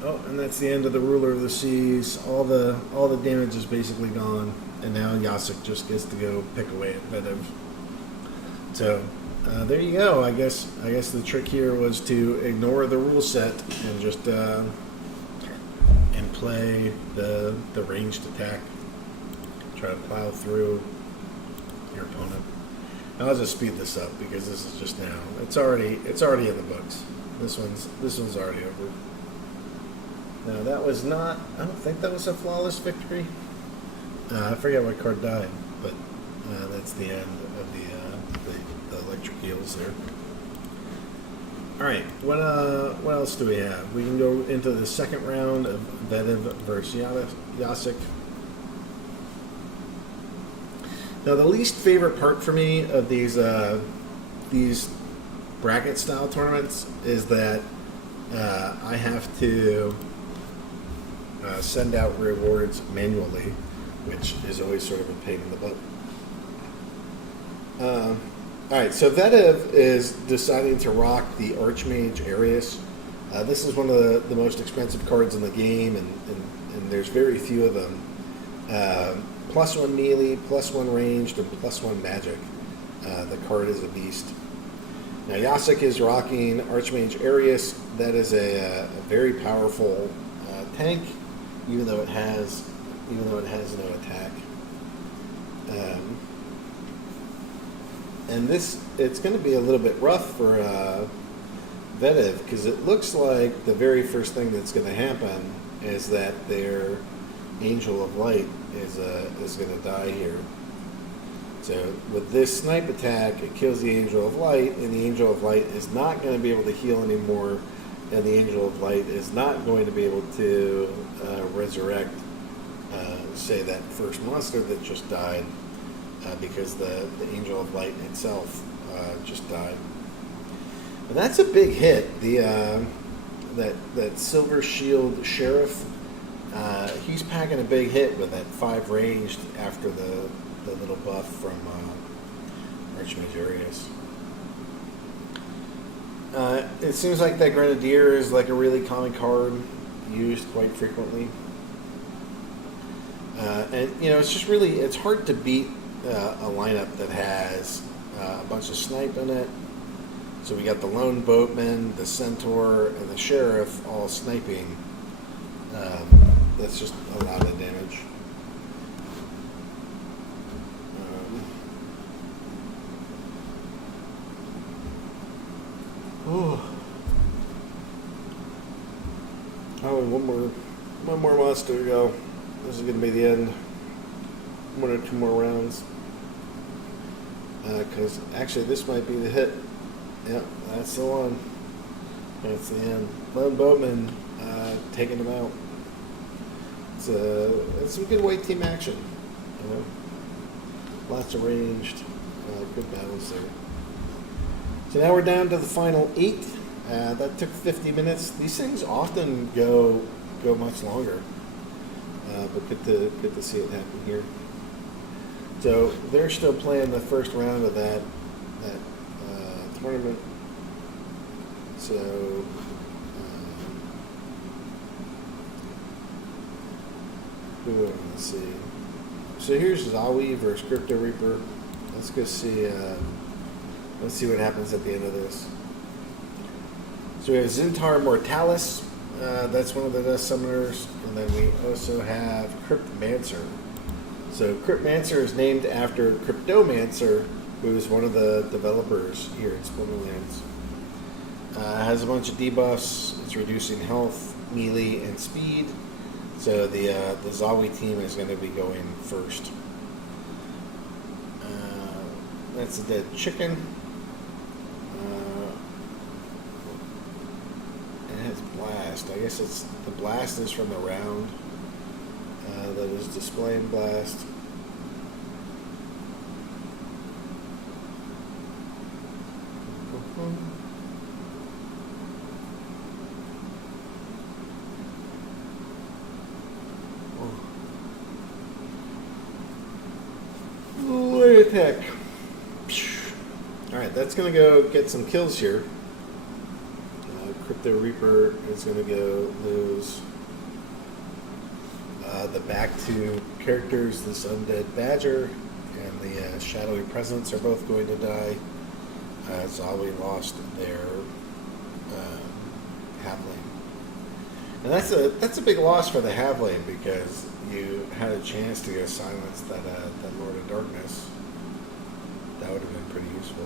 Oh, and that's the end of the Ruler of the Seas. All the damage is basically gone, and now Jacek just gets to go pick away at Vedev. So there you go. I guess the trick here was to ignore the rule set and just and play the ranged attack. Try to plow through your opponent. I'll just speed this up because this is just now. It's already in the books. This one's already over. Now that was not. I don't think that was a flawless victory. I forget what card died, but that's the end of the electric eels there. All right, what else do we have? We can go into the second round of Vedev versus Jacek. Now, the least favorite part for me of these bracket style tournaments is that I have to send out rewards manually, which is always sort of a pain in the butt. All right, so Vedev is deciding to rock the Archmage Arius. This is one of the most expensive cards in the game, and there's very few of them. +1 melee, +1 ranged, and +1 magic. The card is a beast. Now Jacek is rocking Archmage Arius. That is a very powerful tank, even though it has no attack. And it's going to be a little bit rough for Vedev, because it looks like the very first thing that's going to happen is that their Angel of Light is going to die here. So with this snipe attack, it kills the Angel of Light, and the Angel of Light is not going to be able to heal anymore, and the Angel of Light is not going to be able to resurrect, say, that first monster that just died, because the Angel of Light itself just died. And that's a big hit. The that Silver Shield Sheriff, he's packing a big hit with that 5 ranged after the little buff from Archmage Arius. It seems like that Grenadier is like a really common card, used quite frequently. And it's just really, it's hard to beat a lineup that has a bunch of snipe in it. So we got the Lone Boatman, the Centaur, and the Sheriff all sniping. That's just a lot of damage. And one more monster to go. This is going to be the end. 1 or 2 more rounds. Because actually, this might be the hit. Yep, that's the one. That's the end. Lone Boatman taking him out. It's some good white team action. Lots of ranged, good battles there. So now we're down to the final 8. That took 50 minutes. These things often go much longer, but good to see it happen here. So they're still playing the first round of that tournament. So let's see. So here's Zawi versus Crypto Reaper. Let's go see. Let's see what happens at the end of this. So we have Zintar Mortalis. That's one of the Dust Summoners. And then we also have Cryptmancer. So Cryptmancer is named after Cryptomancer, who is one of the developers here in Splinterlands. Has a bunch of debuffs. It's reducing health, melee, and speed. So the Zawi team is going to be going first. That's a dead chicken. It has blast. I guess it's the blast is from the round that is displaying blast. Attack. Alright, that's going to go get some kills here. Crypto Reaper is going to go lose. The back 2 characters, this Undead Badger and the Shadowy Presence, are both going to die. Zawi lost their Halfling. And that's a big loss for the Halfling, because you had a chance to go silence that Lord of Darkness. That would have been pretty useful.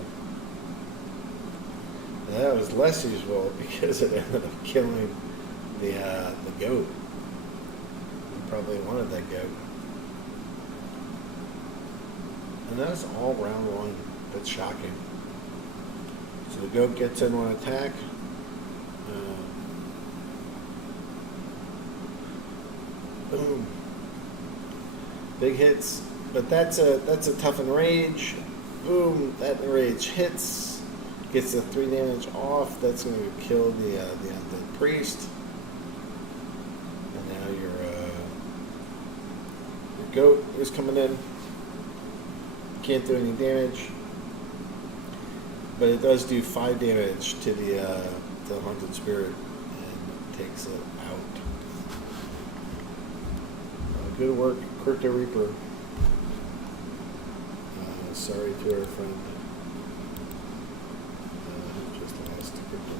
And that was less useful because it ended up killing the goat. You probably wanted that goat. And that was all round 1. That's shocking. So the goat gets in on attack. Boom. Big hits. But that's a tough enrage. Boom, that enrage hits, gets the 3 damage off. That's going to kill the undead priest. And now your goat is coming in. Can't do any damage, but it does do 5 damage to the haunted spirit and takes it out. Good work, Crypto Reaper. Sorry to our friend who just lost Crypto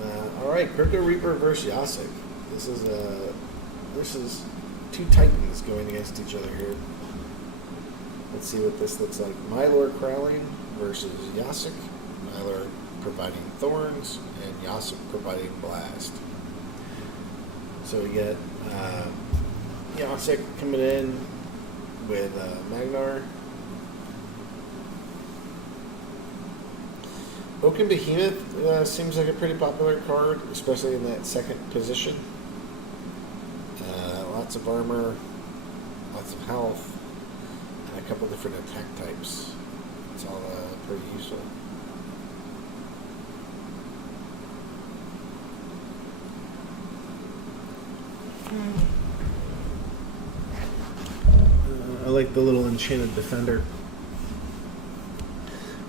Reaper. Alright, Crypto Reaper versus Yasik. This is 2 titans going against each other here. Let's see what this looks like. Mylor Crowling versus Yasik. Mylor providing thorns and Yasik providing blast. So we get Yasek coming in with Magnar. Oaken Behemoth seems like a pretty popular card, especially in that second position. Lots of armor, lots of health, and a couple different attack types. It's all pretty useful. I like the little enchanted defender.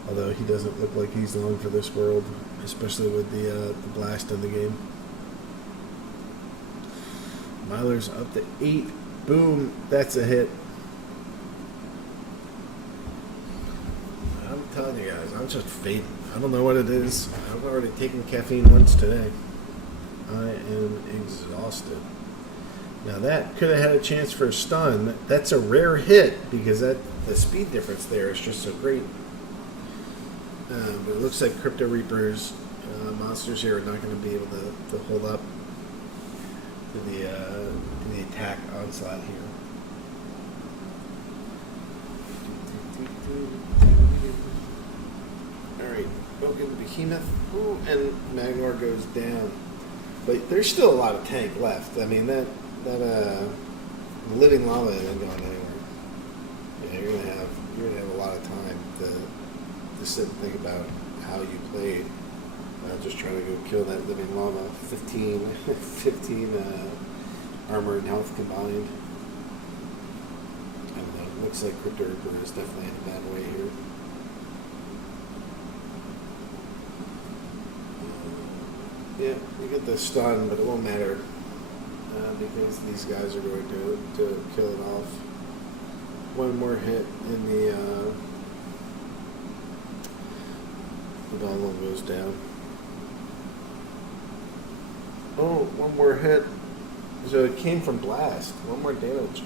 Although he doesn't look like he's long for this world, especially with the blast in the game. Myler's up to 8. Boom, that's a hit. I'm telling you guys, I'm just fading. I don't know what it is. I've already taken caffeine once today. I am exhausted. Now that could have had a chance for a stun. That's a rare hit because the speed difference there is just so great. But it looks like Crypto Reaper's monsters here are not going to be able to hold up to the attack onslaught here. Alright, Oaken Behemoth. Ooh, and Magnar goes down. But there's still a lot of tank left. I mean, that living lava isn't going anywhere. Yeah, you're gonna have a lot of time to sit and think about how you played. Just trying to go kill that living lava. 15 armor and health combined. I don't know. It looks like Crypto Reaper is definitely in a bad way here. Yeah, you get the stun, but it won't matter because these guys are going to kill it off. One more hit in the golem goes down. Oh, one more hit. So it came from blast. One more damage.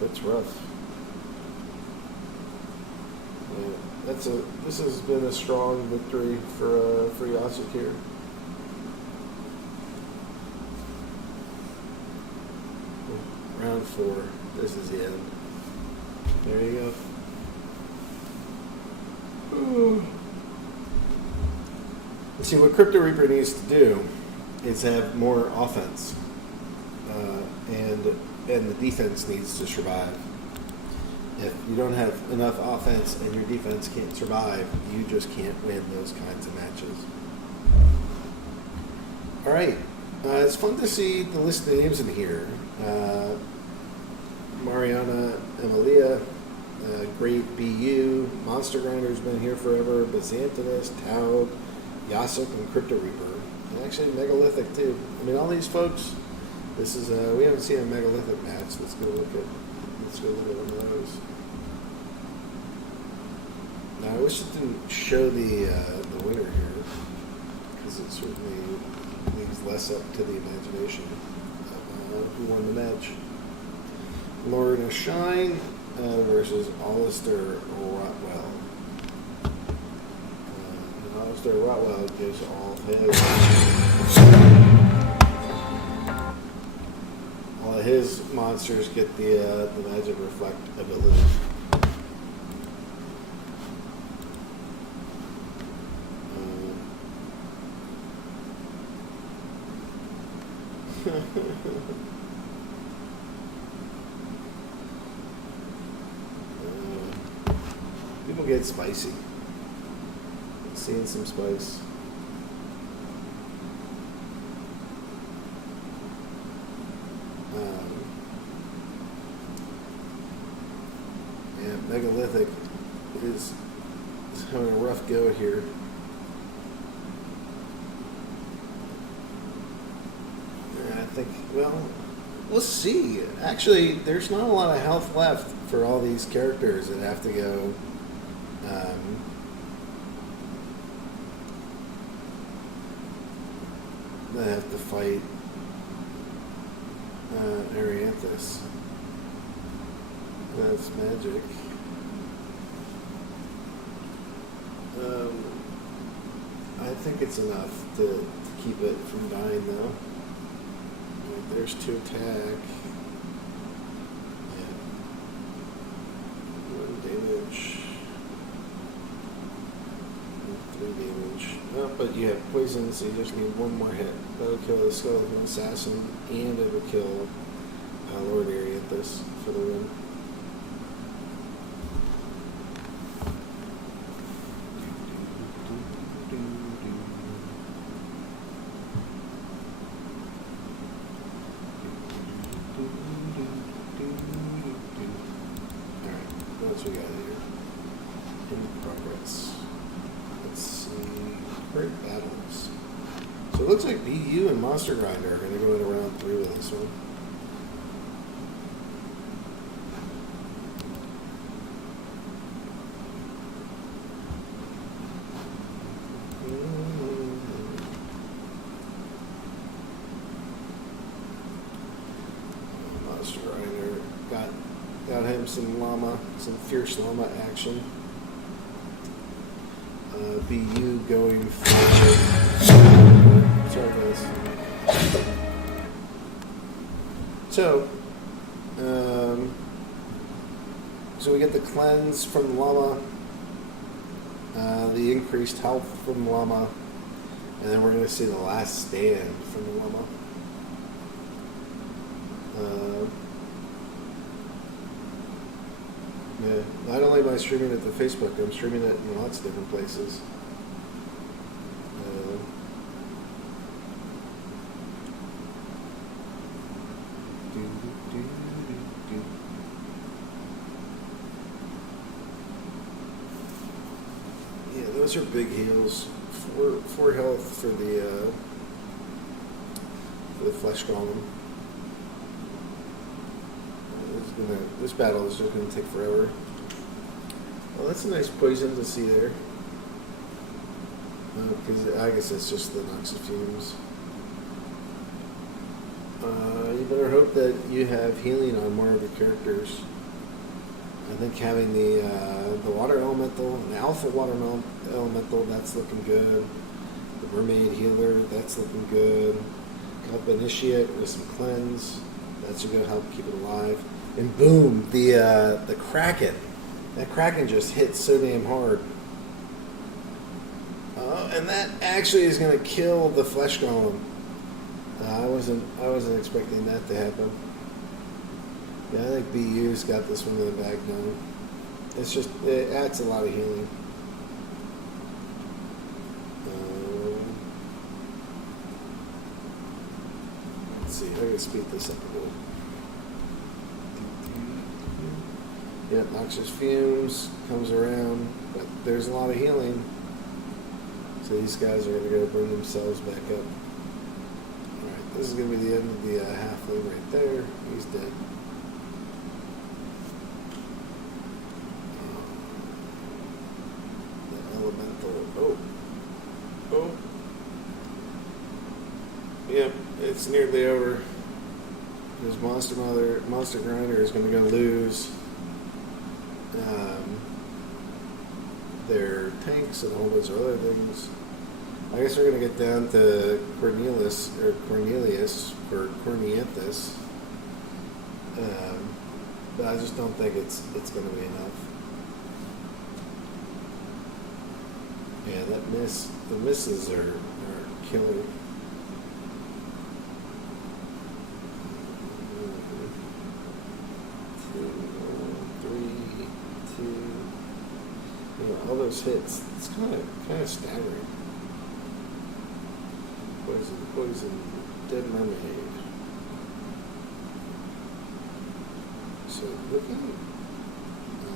That's rough. Yeah, this has been a strong victory for Yasuk here. Round 4. This is the end. There you go. Ooh. See, what Crypto Reaper needs to do is have more offense, and the defense needs to survive. If you don't have enough offense and your defense can't survive, you just can't win those kinds of matches. All right, it's fun to see the list of names in here. Mariana Emilia, Great BU, Monster Grinder's been here forever, Byzantinus, Taub, Yasuk, and Crypto Reaper. And actually Megalithic too. I mean, all these folks, this is, we haven't seen a Megalithic match. Let's go look at one of those. Now, I wish it didn't show the winner here, because it certainly leaves less up to the imagination of who won the match. Lorna Shine versus Alistair Rotwell. Alistair Rotwell gives all of his monsters get the magic reflect ability. People get spicy. Seeing some spice. Yeah, Megalithic is having a rough go here. I think, well, we'll see. Actually, there's not a lot of health left for all these characters that have to go. That have to fight Arianthus. That's magic. I think it's enough to keep it from dying, though. there's 2 attack. Yeah. 1 damage. 3 damage. Oh, but you have poison, so you just need 1 more hit. That'll kill the skeleton assassin, and it'll kill Lord Arianthus for the win. What else we got here? In progress. Let's see. Great battles. So it looks like BU and Monster Grinder are going to go into round 3 with this one. Monster Grinder got him some fierce llama action. BU going for... Sorry guys. So we get the cleanse from the llama, the increased health from the llama, and then we're going to see the last stand from the llama. Yeah, not only am I streaming it to Facebook, I'm streaming it in lots of different places. Yeah, those are big heals. 4 health for the flesh golem. This battle is just going to take forever. Well, that's a nice poison to see there. Because I guess it's just the Noxus fumes. You better hope that you have healing on more of your characters. I think having the water elemental, the alpha water elemental, that's looking good. The mermaid healer, that's looking good. Help initiate with some cleanse. That should go help keep it alive. And boom, the Kraken. That Kraken just hit so damn hard. And that actually is going to kill the flesh golem. I wasn't expecting that to happen. Yeah, I think BU's got this one in the bag now. It adds a lot of healing. Let's see, I gotta speed this up a little. Yep, Noxious Fumes comes around, but there's a lot of healing. So these guys are going to go bring themselves back up. Alright, this is going to be the end of the halfling right there. He's dead. The elemental. Oh. Yep, it's nearly over. His Monster Grinder is going to go lose their tanks and a whole bunch of other things. I guess we're going to get down to Cornelius or Cornianthus. But I just don't think it's going to be enough. Yeah, the misses are killer. All those hits, it's kind of staggering. Poison, dead mermaid. So looking,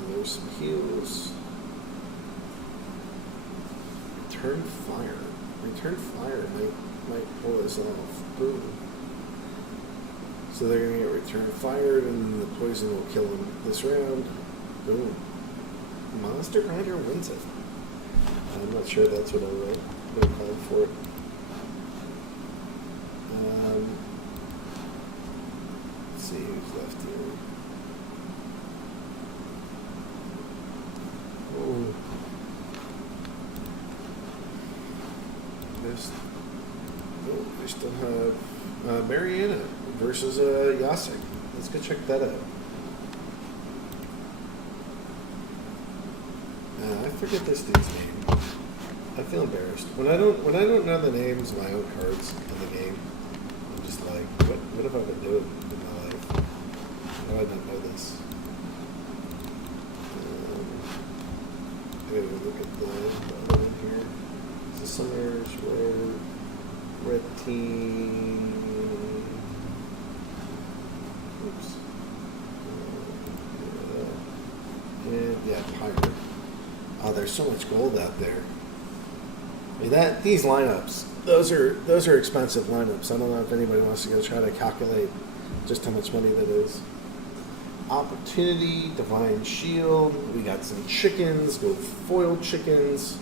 there's some heals. Return fire might pull this off. Boom. So they're gonna get return fired, and the poison will kill them this round. Boom. Monster Grinder wins it. I'm not sure that's what I would have called for it. Let's see who's left here. Oh. This. Oh, we still have Mariana versus Yasek. Let's go check that out. I forget this dude's name. I feel embarrassed when I don't know the names of my own cards in the game. I'm just like, what have I been doing in my life? How do I not know this? Okay, look at the other one here. The Summers Red Team. Oops. And yeah, Pirate. Oh, there's so much gold out there. I mean, these lineups, those are expensive lineups. I don't know if anybody wants to go try to calculate just how much money that is. Opportunity, Divine Shield. We got some chickens, gold foiled chickens,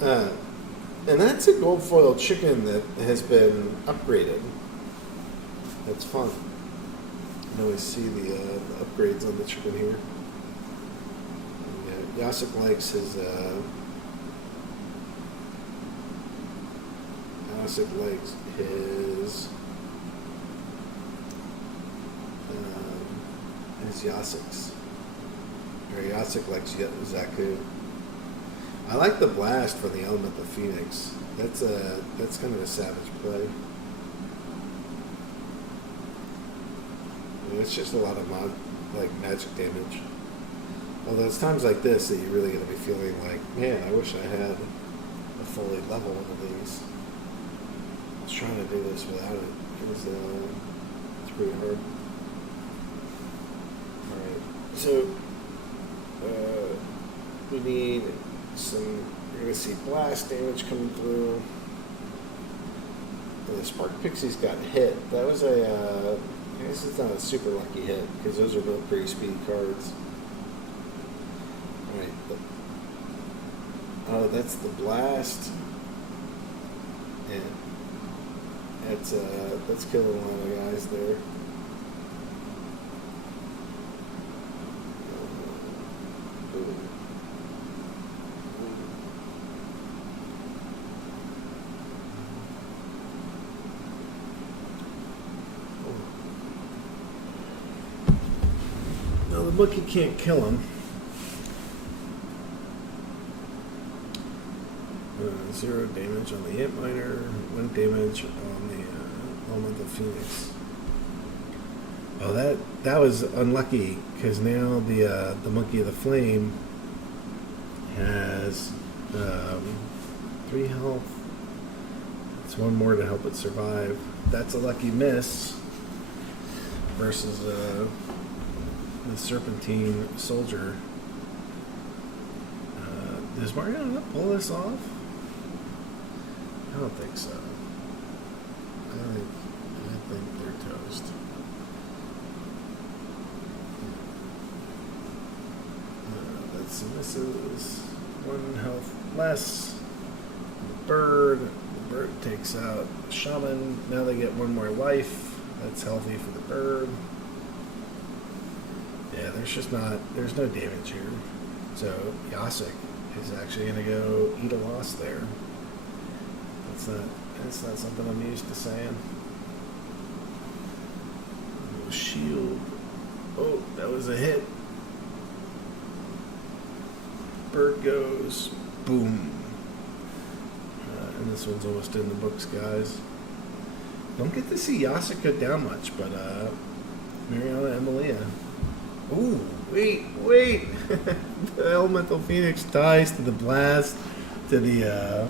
and that's a gold foiled chicken that has been upgraded. That's fun. You always see the upgrades on the chicken here. Yasek likes his Yaseks. Or Yasek likes Zaku. I like the blast for the Element of Phoenix. That's kind of a savage play. I mean, it's just a lot of magic damage. Although it's times like this that you're really going to be feeling like, man, I wish I had a fully level one of these. I was trying to do this without it. It's pretty hard. Alright, so we need some, you're going to see blast damage coming through. The Spark Pixies got hit. That was I guess it's not a super lucky hit because those are both pretty speedy cards. Right. Oh, that's the blast. Yeah. That's killing a lot of guys there. No, the monkey can't kill him. 0 damage on the Ant Miner, 1 damage on the Element of Phoenix. Oh, that was unlucky because now the Monkey of the Flame has 3 health. It's 1 more to help it survive. That's a lucky miss versus the Serpentine Soldier. Does Mariana pull this off? I don't think so. I think they're toast. That's some misses. 1 health less. The bird takes out the shaman. Now they get 1 more life. That's healthy for the bird. Yeah, there's no damage here. So Yasek is actually going to go eat a loss there. That's not something I'm used to saying. Shield. Oh, that was a hit. Bird goes. Boom. And this one's almost in the books, guys. Don't get to see Yasek go down much, but Mariana and Malia. Ooh, wait. The Elemental Phoenix dies to the blast, to the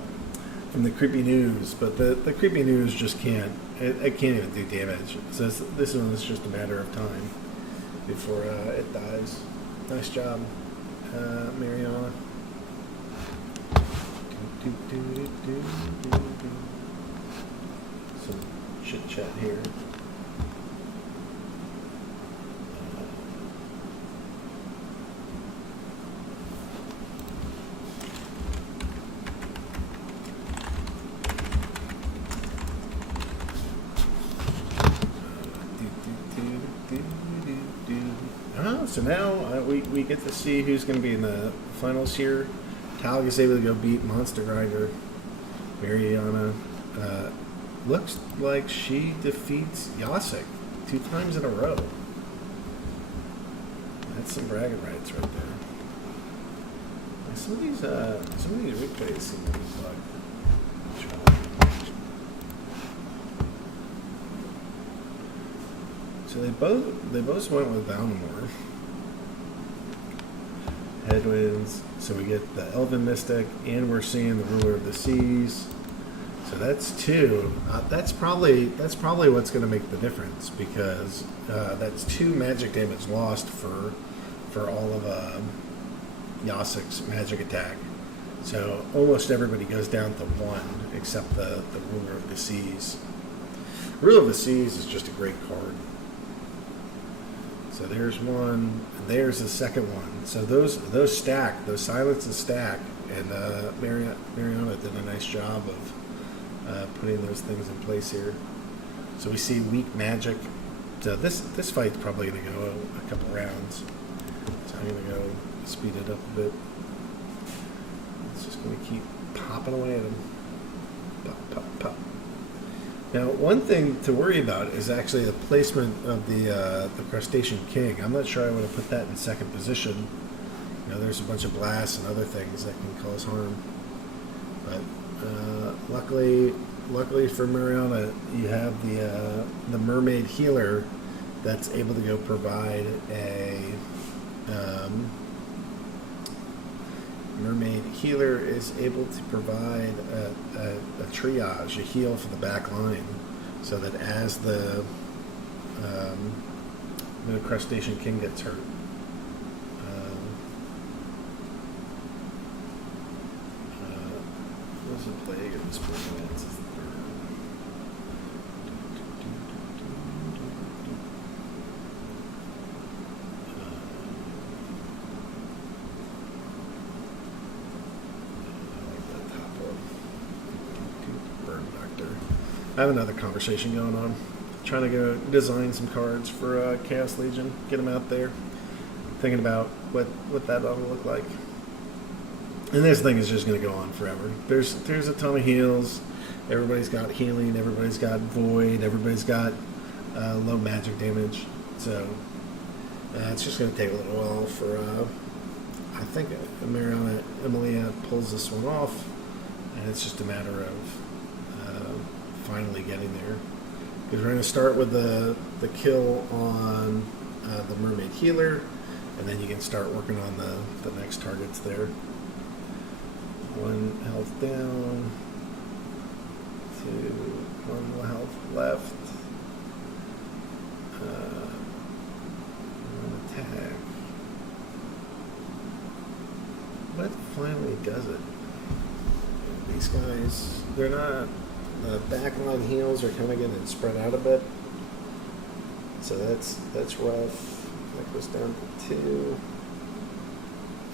from the Creepy News, but the Creepy News just can't. It can't even do damage. So this one is just a matter of time before it dies. Nice job, Mariana. Some chit chat here. So now we get to see who's going to be in the finals here. Talig is able to go beat Monster Grinder. Mariana looks like she defeats Yasik 2 times in a row. That's some bragging rights right there. Some of these replays seem to be bugged. So they both went with Balnamore. Headwinds. So we get the Elven Mystic, and we're seeing the Ruler of the Seas. So that's 2. That's probably what's going to make the difference, because that's 2 magic damage lost for all of Yasik's magic attack. So almost everybody goes down to 1 except the Ruler of the Seas. Ruler of the Seas is just a great card. So there's one, and there's the second one. So those stack, those silences stack, and Mariana did a nice job of putting those things in place here. So we see weak magic. So this fight's probably going to go a couple rounds. So I'm going to go speed it up a bit. It's just going to keep popping away at him. Pop, pop, pop. Now, one thing to worry about is actually the placement of the Crustacean King. I'm not sure I would have put that in second position. You know, there's a bunch of blasts and other things that can cause harm. But luckily for Mariana, you have the Mermaid Healer that's able to go provide a Mermaid Healer is able to provide a triage, a heal for the back line, so that as the Crustacean King gets hurt, what's the plague of this Splinterlands? I have another conversation going on. Trying to go design some cards for Chaos Legion. Get them out there. Thinking about what that ought to look like. And this thing is just going to go on forever. There's a ton of heals. Everybody's got healing. Everybody's got void. Everybody's got low magic damage. So it's just going to take a little while for. I think Mariana Emilia pulls this one off, and it's just a matter of finally getting there. Because we're going to start with the kill on the Mermaid Healer, and then you can start working on the next targets there. 1 health down, 2, 1 health left, 1 attack. What finally does it? These guys, they're not. The backline heals are kind of getting spread out a bit, so that's rough. That goes down to 2.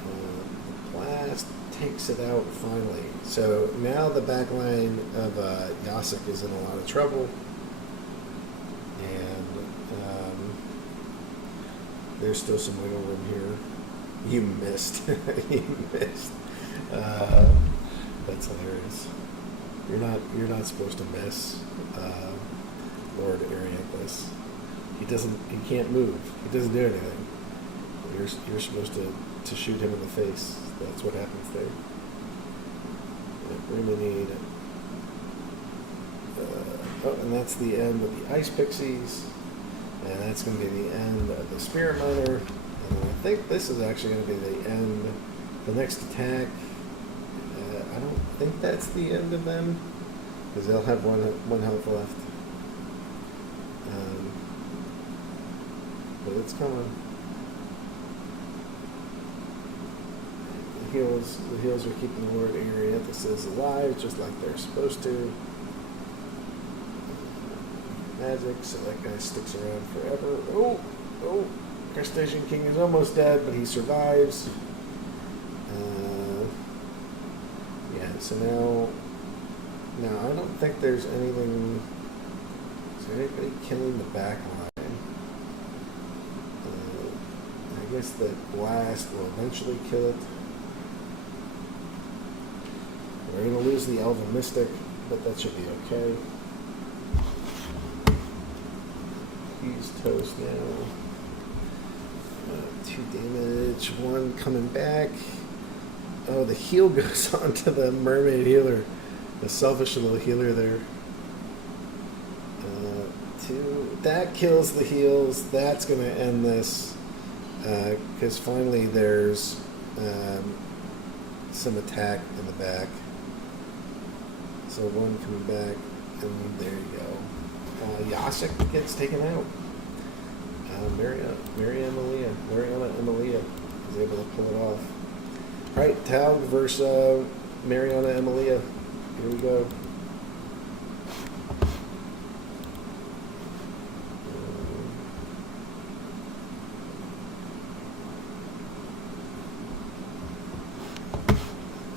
The blast takes it out finally. So now the backline of Yasik is in a lot of trouble, and there's still some wiggle room here. You missed. You missed. That's hilarious. You're not supposed to miss Lord Arianthus. He can't move. He doesn't do anything. You're supposed to shoot him in the face. That's what happens there. We're gonna need and that's the end of the Ice Pixies, and that's gonna be the end of the Spirit Miner, and I think this is actually gonna be the end. The next attack. I don't think that's the end of them, because they'll have one health left. But it's coming. The heals are keeping Lord Arianthus alive, just like they're supposed to. Magic, so that guy sticks around forever. Oh! Crustacean King is almost dead, but he survives. So now I don't think there's anything. Is there anybody killing the back line? I guess that blast will eventually kill it. We're going to lose the Elven Mystic, but that should be okay. He's toast now. 2 damage. 1 coming back. Oh, the heal goes on to the mermaid healer. The selfish little healer there. 2. That kills the heals. That's going to end this. Because finally there's some attack in the back. So 1 coming back. And there you go. Yasik gets taken out. Mariana Emilia is able to pull it off. All right, Taug versus Mariana Emilia. Here we go.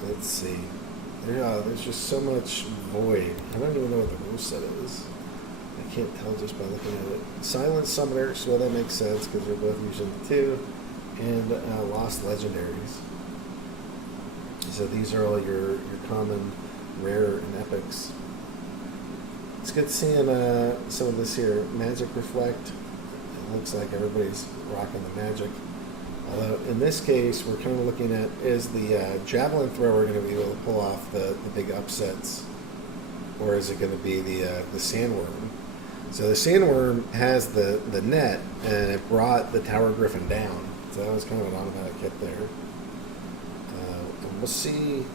Let's see. There's just so much void. I don't even know what the rule set is. I can't tell just by looking at it. Silent Summoners, well, that makes sense because they're both using 2. And Lost Legendaries. So these are all your common, rare, and epics. It's good seeing some of this here. Magic Reflect. It looks like everybody's rocking the magic. Although in this case, we're kind of looking at, is the Javelin Thrower going to be able to pull off the big upsets? Or is it going to be the Sandworm? So the Sandworm has the net, and it brought the Tower Griffin down. So that was kind of an automatic hit there. And we'll see.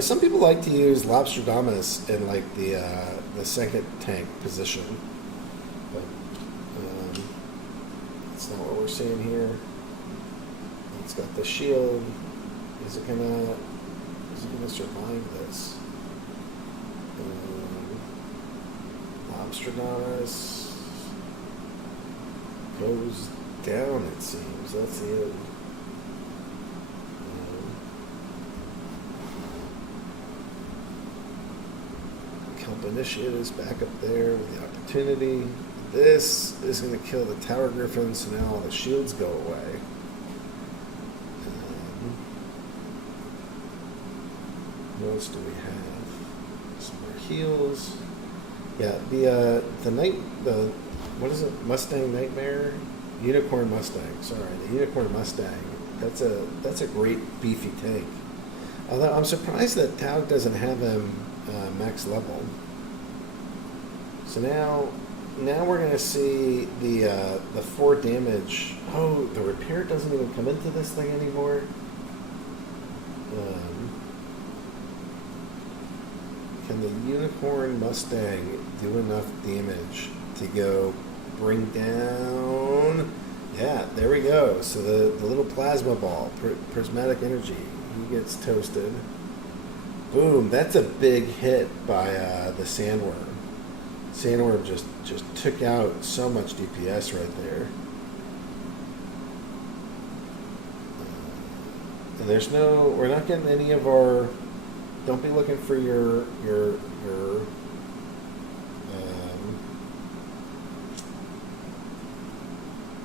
Some people like to use Lobsterdamus in like the second tank position, but that's not what we're seeing here. It's got the shield. Is it gonna survive this? Lobsterdamus goes down, it seems. That's the end. Kelp Initiate is back up there with the opportunity. This is going to kill the Tower Griffin, so now all the shields go away. What else do we have? Some more heals. Yeah, the what is it? Mustang Nightmare? Unicorn Mustang. Sorry, the Unicorn Mustang. That's a great beefy tank. Although I'm surprised that Taug doesn't have him max level. So now we're gonna see the 4 damage. Oh, the repair doesn't even come into this thing anymore. Can the Unicorn Mustang do enough damage to go bring down? Yeah, there we go. So the little plasma ball, prismatic energy, he gets toasted. Boom, that's a big hit by the Sandworm. Sandworm just took out so much DPS right there. And we're not getting any of our, don't be looking for your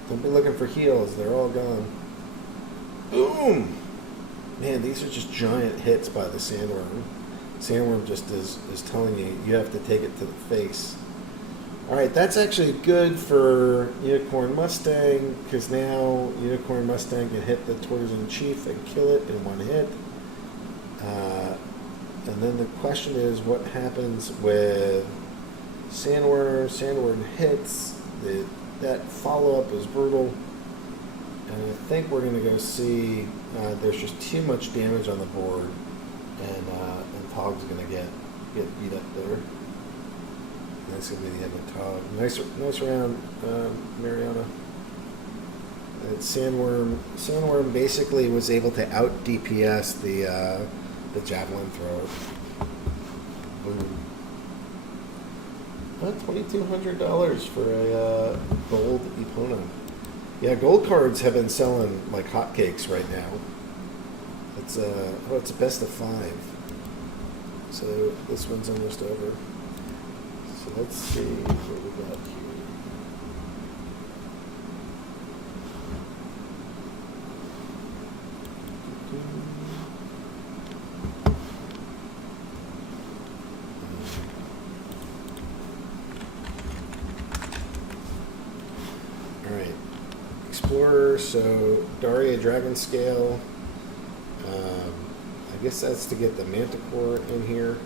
don't be looking for heals. They're all gone. Boom! Man, these are just giant hits by the Sandworm. Sandworm just is telling you have to take it to the face. Alright, that's actually good for Unicorn Mustang, because now Unicorn Mustang can hit the Torsion Chief and kill it in 1 hit. And then the question is, what happens with Sandworm? Sandworm hits. That follow-up is brutal. And I think we're going to go see there's just too much damage on the board. And Taug's going to get beat up there. That's going to be the end of Taug. Nice round, Mariana. Sandworm basically was able to out DPS the Javelin Thrower. Boom. $2,200 for a gold Epona. Yeah, gold cards have been selling like hotcakes right now. It's it's a best of 5. So this one's almost over. So let's see what we got here. Explorer, so Daria Dragon Scale. I guess that's to get the Manticore in here.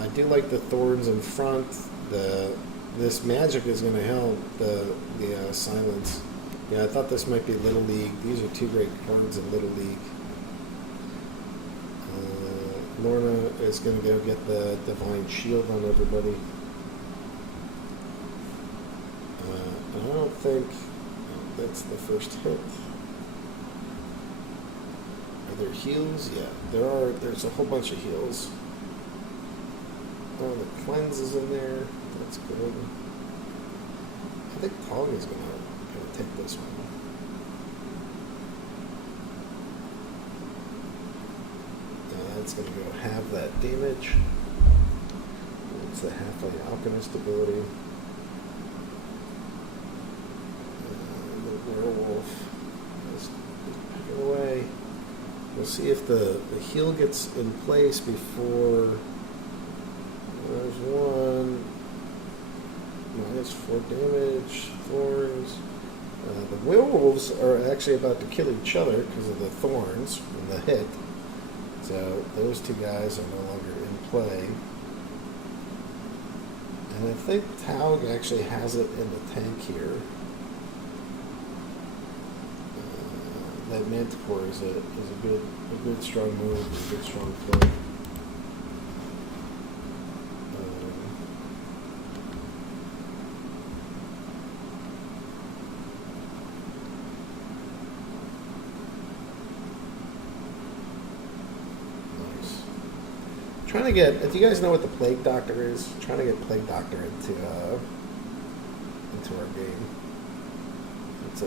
I do like the thorns in front. This magic is going to help the silence. Yeah, I thought this might be Little League. These are two great cards in Little League. Lorna is going to go get the Divine Shield on everybody. I don't think that's the first hit. Are there heals? Yeah, there are. There's a whole bunch of heals. Oh, the cleanse is in there. That's good. I think Tog is gonna take this one. That's gonna go halve that damage. It's the halfway alchemist ability. The werewolf is picking away. We'll see if the heal gets in place before. There's one. -4 damage. Thorns. The werewolves are actually about to kill each other because of the thorns and the hit. So those two guys are no longer in play. And I think Taug actually has it in the tank here. That Manticore is a good strong move, a good strong play. Nice. Trying to get. Do you guys know what the Plague Doctor is? Trying to get Plague Doctor into our game. It's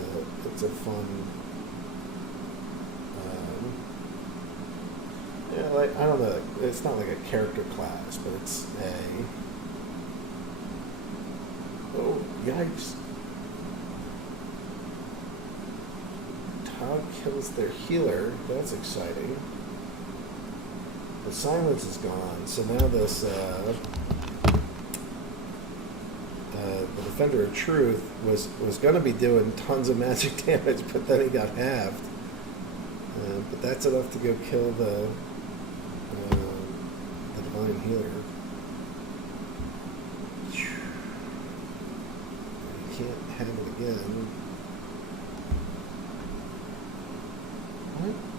a fun. Yeah, like I don't know. It's not like a character class, but it's a. Oh yikes! Todd kills their healer. That's exciting. The silence is gone, so now this the Defender of Truth was going to be doing tons of magic damage, but then he got halved. But that's enough to go kill the Divine Healer. You can't have it again.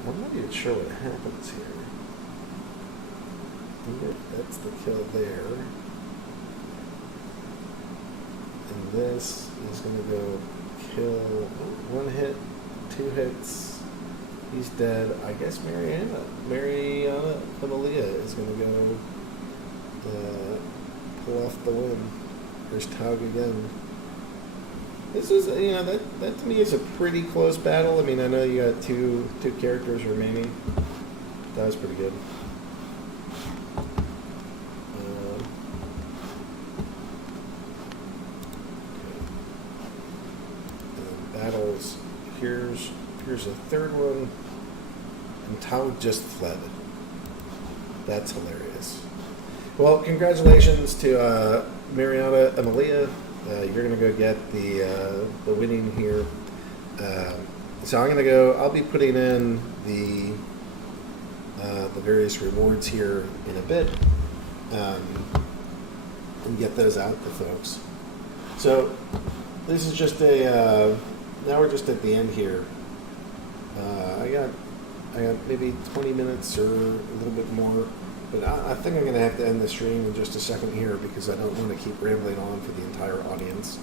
I'm not even sure what happens here. That's the kill there. And this is going to go kill one hit, 2 hits. He's dead. I guess Mariana Emilia is going to go pull off the win. There's Taug again. This is, that to me is a pretty close battle. I mean, I know you got two characters remaining. That was pretty good. Battles. Here's a third one. And Taug just fled. That's hilarious. Well, congratulations to Mariana Emilia. You're going to go get the winning here. So I'm going to go. I'll be putting in the various rewards here in a bit, and get those out to folks. So this is just a. Now we're just at the end here. I got maybe 20 minutes or a little bit more. But I think I'm going to have to end the stream in just a second here because I don't want to keep rambling on for the entire audience.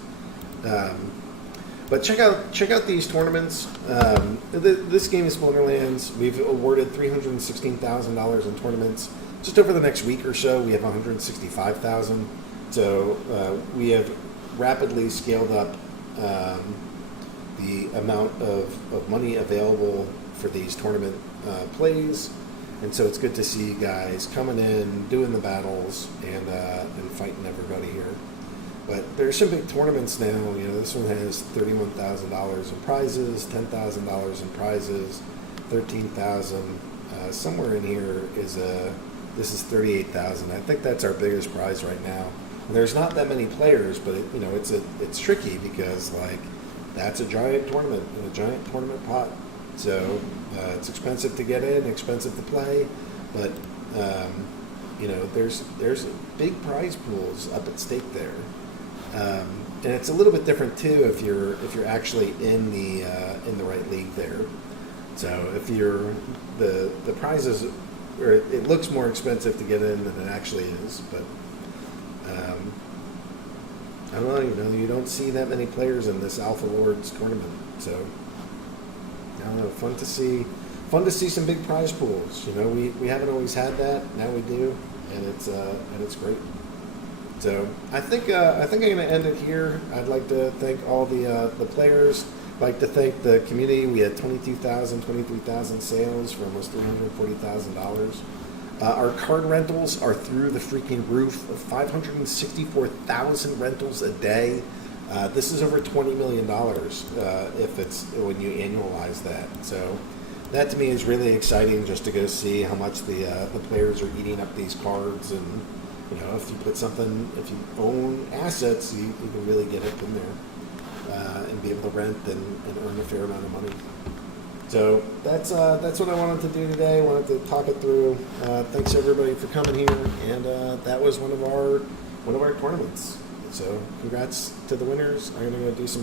But check out these tournaments. This game is Splinterlands. We've awarded $316,000 in tournaments. Just over the next week or so, we have $165,000. So we have rapidly scaled up the amount of money available for these tournament plays. And so it's good to see guys coming in, doing the battles, and fighting everybody here. But there's some big tournaments now. This one has $31,000 in prizes, $10,000 in prizes, $13,000. Somewhere in here this is $38,000. I think that's our biggest prize right now. And there's not that many players, but it's tricky because that's a giant tournament and a giant tournament pot. So it's expensive to get in, expensive to play, but there's big prize pools up at stake there, and it's a little bit different too if you're actually in the right league there. So if you're the prizes, or it looks more expensive to get in than it actually is, but I don't know. You don't see that many players in this Alpha Lords tournament, so I don't know. Fun to see some big prize pools. We haven't always had that. Now we do, and it's great. So I think I'm going to end it here. I'd like to thank all the players. I'd like to thank the community. We had 23,000 sales for almost $340,000. Our card rentals are through the freaking roof. 564,000 rentals a day. This is over $20 million if it's when you annualize that. So that to me is really exciting, just to go see how much the players are eating up these cards. And if you own assets, you can really get up in there and be able to rent and earn a fair amount of money. So that's what I wanted to do today. I wanted to talk it through. Thanks everybody for coming here, and that was one of our tournaments. So congrats to the winners. I'm gonna go do some